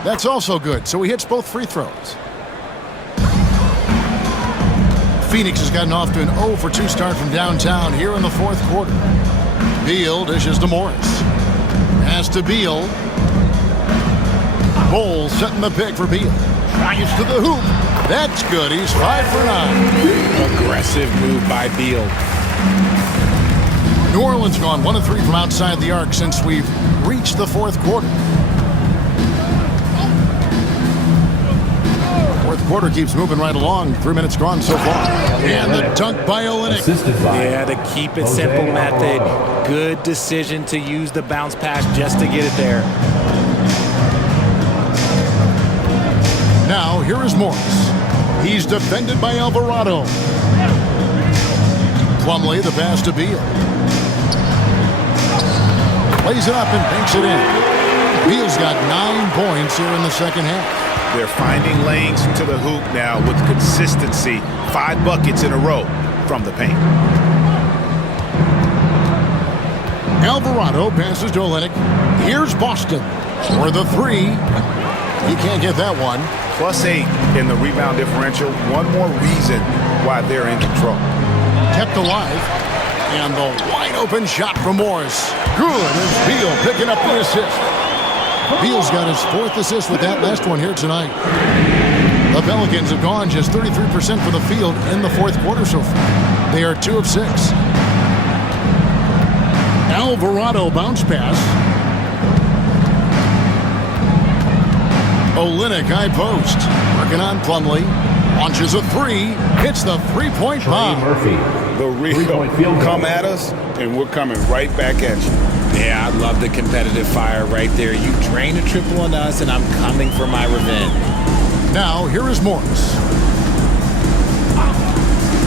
That's also good, so he hits both free throws. Phoenix has gotten off to an 0 for 2 start from downtown here in the fourth quarter. Beal dishes to Morris. Pass to Beal. Bowles setting the pick for Beal. Tries to the hoop. That's good. He's 5 for 9. Aggressive move by Beal. New Orleans gone 1 of 3 from outside the arc since we've reached the fourth quarter. Fourth quarter keeps moving right along. 3 minutes gone so far. And the dunk by Olynyk. Yeah, the keep it simple method. Good decision to use the bounce pass just to get it there. Now, here is Morris. He's defended by Alvarado. Plumlee, the pass to Beal. Plays it up and banks it in. Beal's got 9 points here in the second half. They're finding lanes to the hoop now with consistency. 5 buckets in a row from the paint. Alvarado passes to Olynyk. Here's Boston for the 3. He can't get that one. +8 in the rebound differential. One more reason why they're in control. Kept alive. And the wide open shot from Morris. Good as Beal picking up the assist. Beal's got his 4th assist with that last one here tonight. The Pelicans have gone just 33% for the field in the fourth quarter so far. They are 2 of 6. Alvarado bounce pass. Olynyk high post. Working on Plumlee. Launches a 3. Hits the 3-point bomb. Murphy. The real come at us, and we're coming right back at you. Yeah, I love the competitive fire right there. You drain a triple on us, and I'm coming for my revenge. Now, here is Morris.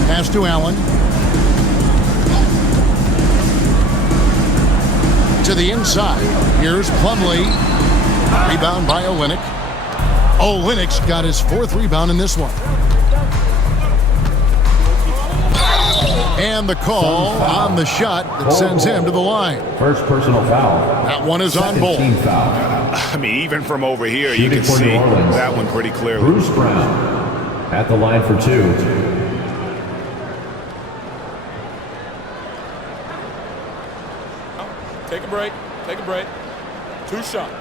Pass to Allen. To the inside. Here's Plumlee. Rebound by Olynyk. Olynyk's got his 4th rebound in this one. And the call on the shot that sends him to the line. First personal foul. That one is on Bowles. I mean, even from over here, you can see that one pretty clearly. Bruce Brown at the line for 2. Take a break. Take a break. 2 shots.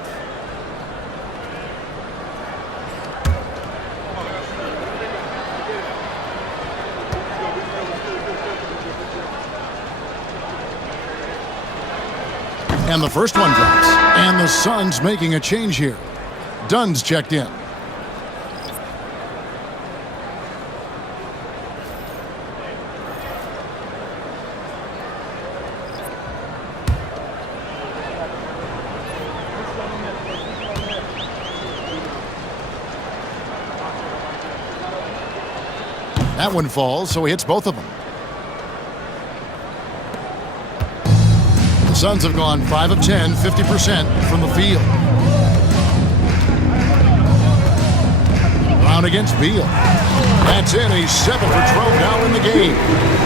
And the first one drops. And the Suns making a change here. Dunn's checked in. That one falls, so he hits both of them. The Suns have gone 5 of 10, 50% from the field. Brown against Beal. That's in. He's 7 for 12 now in the game.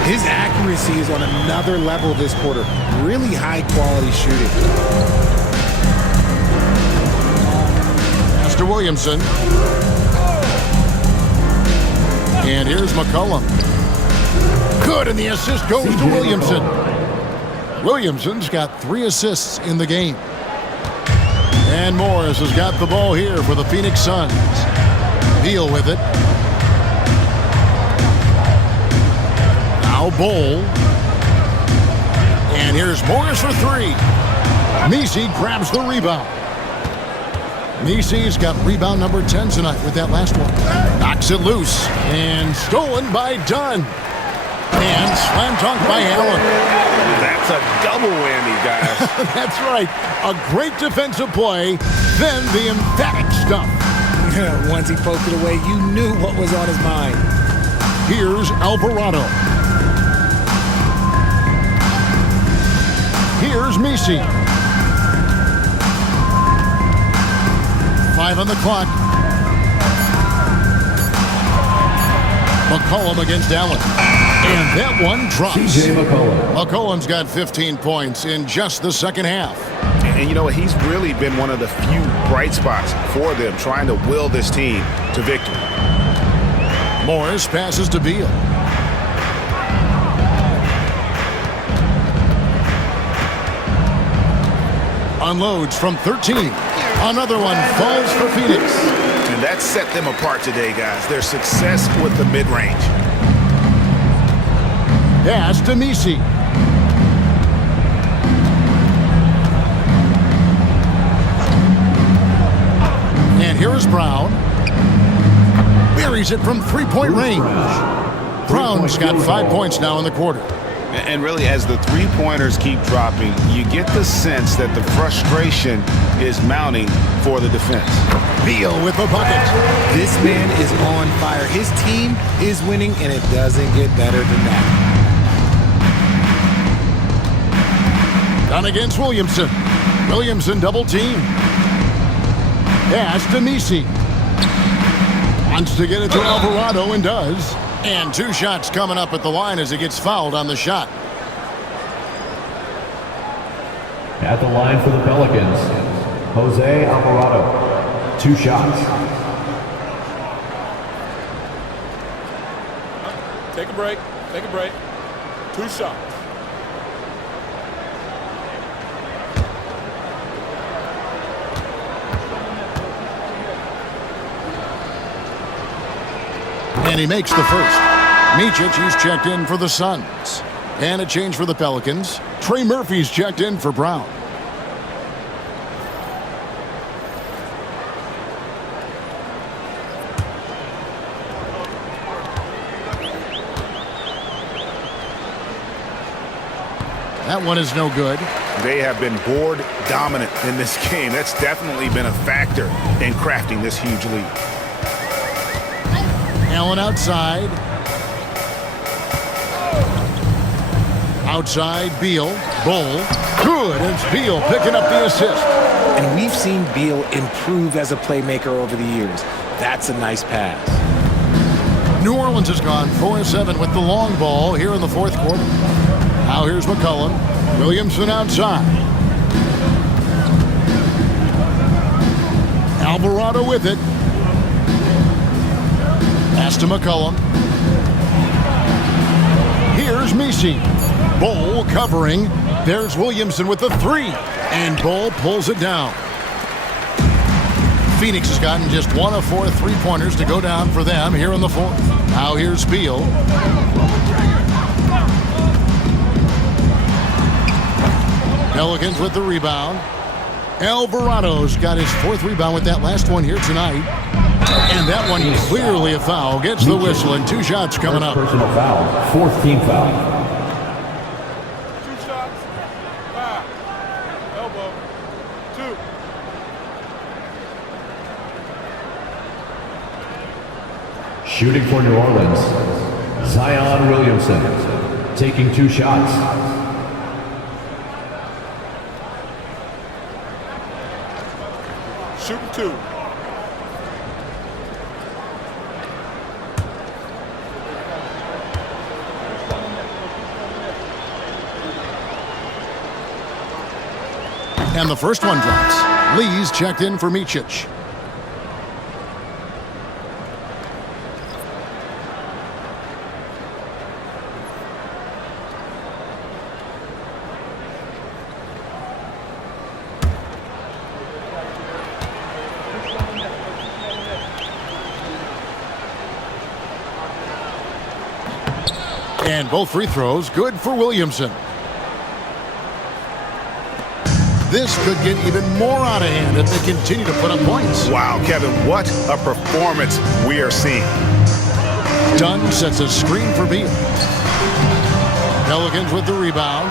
His accuracy is on another level this quarter. Really high-quality shooting. Pass to Williamson. And here's McCollum. Good, and the assist goes to Williamson. Williamson's got 3 assists in the game. And Morris has got the ball here for the Phoenix Suns. Beal with it. Now Bol. And here's Morris for 3. Messi grabs the rebound. Messi's got rebound number 10 tonight with that last one. Knocks it loose. And stolen by Dunn. And slam dunk by Allen. That's a double whammy, guys. That's right. A great defensive play, then the emphatic stuff. Once he poked it away, you knew what was on his mind. Here's Alvarado. Here's Messi. 5 on the clock. McCollum against Allen. And that one drops. C.J. McCollum. McCollum's got 15 points in just the second half. And you know what? He's really been one of the few bright spots for them, trying to will this team to victory. Morris passes to Beal. Unloads from 13. Another one falls for Phoenix. And that set them apart today, guys. Their success with the mid-range. Pass to Messi. And here is Brown. Buries it from three-point range. Brown's got 5 points now in the quarter. And really, as the three-pointers keep dropping, you get the sense that the frustration is mounting for the defense. Beal with the bucket. This man is on fire. His team is winning, and it doesn't get better than that. Down against Williamson. Williamson double team. Pass to Messi. Wants to get it to Alvarado and does. And 2 shots coming up at the line as he gets fouled on the shot. At the line for the Pelicans, Jose Alvarado. 2 shots. Take a break. Take a break. 2 shots. And he makes the first. Micic, he's checked in for the Suns. And a change for the Pelicans. Trey Murphy's checked in for Brown. That one is no good. They have been board dominant in this game. That's definitely been a factor in crafting this huge lead. Allen outside. Outside, Beal. Bol. Good. It's Beal picking up the assist. And we've seen Beal improve as a playmaker over the years. That's a nice pass. New Orleans has gone 4-7 with the long ball here in the fourth quarter. Now here's McCollum. Williamson outside. Alvarado with it. Pass to McCollum. Here's Messi. Bol covering. There's Williamson with the 3. And Bol pulls it down. Phoenix has gotten just 1 of 4 3-pointers to go down for them here in the fourth. Now here's Beal. Pelicans with the rebound. Alvarado's got his 4th rebound with that last one here tonight. And that one clearly a foul. Gets the whistle and 2 shots coming up. Personal foul. 4th team foul. 2 shots. Foul. Elbow. 2. Shooting for New Orleans, Zion Williamson, taking 2 shots. Shooting 2. And the first one drops. Lee's checked in for Micic. And both free throws good for Williamson. This could get even more out of hand if they continue to put up points. Wow, Kevin, what a performance we are seeing. Dunn sets a screen for Beal. Pelicans with the rebound.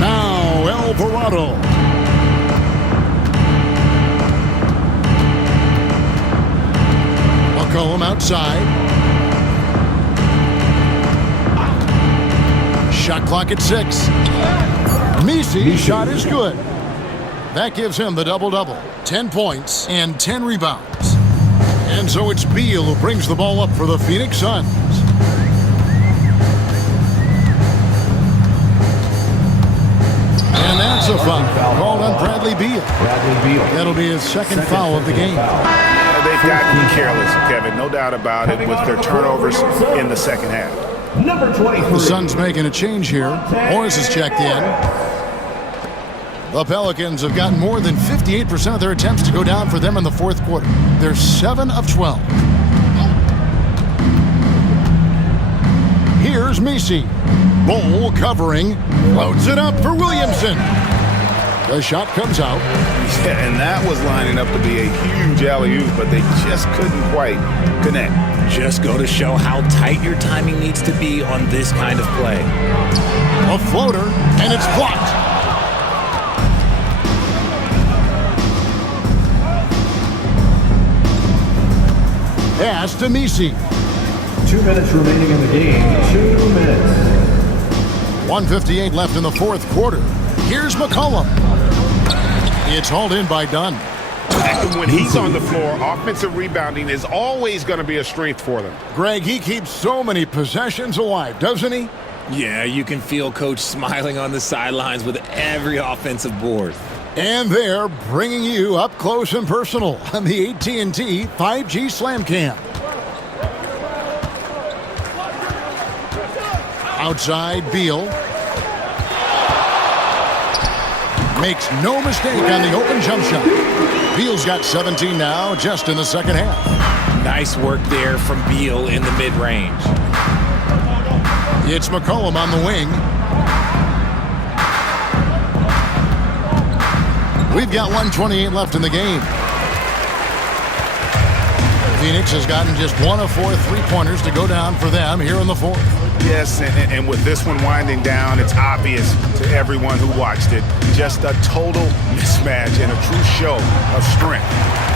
Now Alvarado. McCollum outside. Shot clock at 6. Mici's shot is good. That gives him the double-double. 10 points and 10 rebounds. And so it's Beal who brings the ball up for the Phoenix Suns. And that's a foul called on Bradley Beal. That'll be his second foul of the game. They've got to be careless, Kevin, no doubt about it, with their turnovers in the second half. Number 23. The Suns making a change here. Morris is checked in. The Pelicans have gotten more than 58% of their attempts to go down for them in the fourth quarter. They're 7 of 12. Here's Micic. Bull covering. Loads it up for Williamson. The shot comes out. Yeah, and that was lining up to be a huge alley-oop, but they just couldn't quite connect. Just go to show how tight your timing needs to be on this kind of play. A floater, and it's blocked. Pass to Micic. 2 minutes remaining in the game. 2 minutes. 1:58 left in the fourth quarter. Here's McCollum. It's hauled in by Dunn. When he's on the floor, offensive rebounding is always going to be a strength for them. Greg, he keeps so many possessions alive, doesn't he? Yeah, you can feel Coach smiling on the sidelines with every offensive board. And they're bringing you up close and personal on the AT&T 5G Slam Cam. Outside, Beal. Makes no mistake on the open jump shot. Beal's got 17 now, just in the second half. Nice work there from Beal in the mid-range. It's McCollum on the wing. We've got 1:28 left in the game. Phoenix has gotten just 1 of 4 three-pointers to go down for them here in the fourth. Yes, and with this one winding down, it's obvious to everyone who watched it. Just a total mismatch and a true show of strength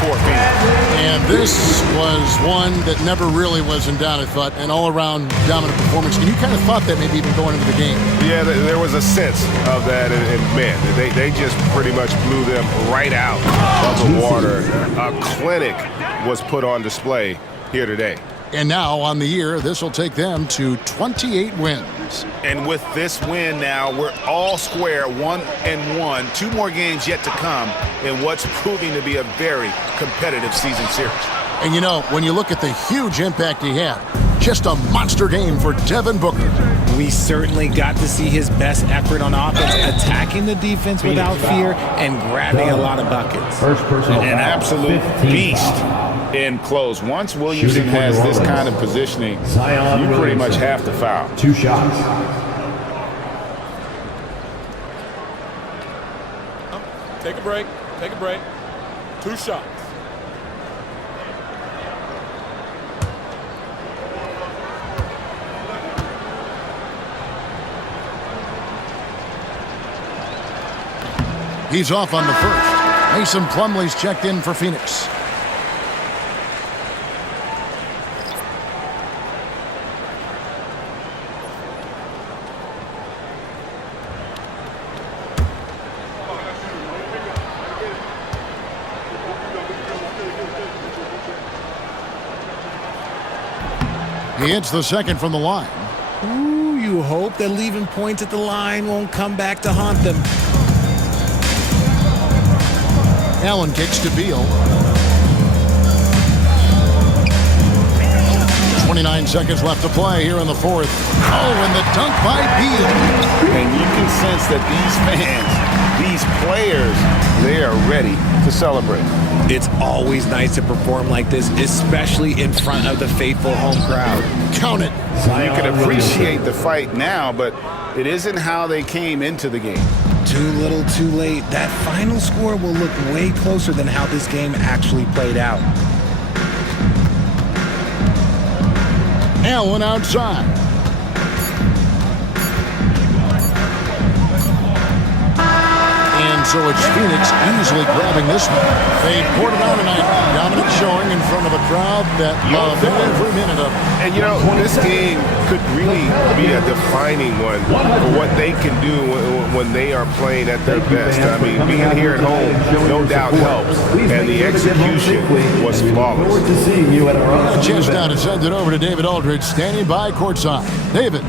for Phoenix. And this was one that never really was in doubt, I thought, an all-around dominant performance. And you kind of thought that maybe even going into the game. Yeah, there was a sense of that, and man, they just pretty much blew them right out of the water. A clinic was put on display here today. And now, on the year, this will take them to 28 wins. And with this win now, we're all square, 1-1. 2 more games yet to come in what's proving to be a very competitive season series. And you know, when you look at the huge impact he had, just a monster game for Devin Booker. We certainly got to see his best effort on offense, attacking the defense without fear and grabbing a lot of buckets. First personal An foul. absolute 15 beast foul. in close. Once Williamson Shooting for has New this Orleans. kind of positioning, Zion you pretty Williamson. much have to foul. 2 shots. Take a break. Take a break. 2 shots. He's off on the first. Mason Plumlee's checked in for Phoenix. He hits the second from the line. Ooh, you hope that leaving points at the line won't come back to haunt them. Allen kicks to Beal. 29 seconds left to play here in the fourth. Oh, and the dunk by Beal. And you can sense that these fans, these players, they are ready to celebrate. It's always nice to perform like this, especially in front of the faithful home crowd. Count it. You can appreciate the fight now, but it isn't how they came into the game. Too little, too late. That final score will look way closer than how this game actually played out. Allen outside. And so it's Phoenix easily grabbing this one. They poured it on tonight. Dominant showing in front of a crowd that loved every minute of it. And you know, this game could really be a defining one for what they can do when they are playing at their best. I mean, being here at home, no doubt helps. And the execution was flawless. A chance now to send it over to David Aldridge, standing by courtside. David.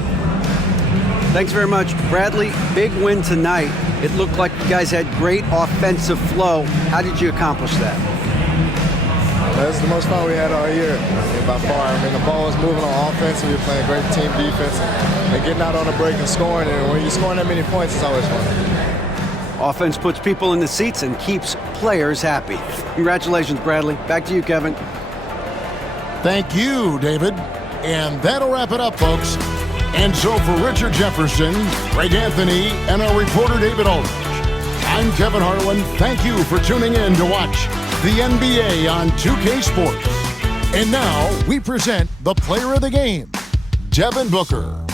Thanks very much, Bradley. Big win tonight. It looked like you guys had great offensive flow. How did you accomplish that? That's the most fun we had all year, by far. I mean, the ball was moving on offense. We were playing great team defense and getting out on the break and scoring. And when you're scoring that many points, it's always fun. Offense puts people in the seats and keeps players happy. Congratulations, Bradley. Back to you, Kevin. Thank you, David. And that'll wrap it up, folks. And so for Richard Jefferson, Greg Anthony, and our reporter David Aldridge, I'm Kevin Harlan. Thank you for tuning in to watch the NBA on 2K Sports. And now we present the player of the game, Devin Booker.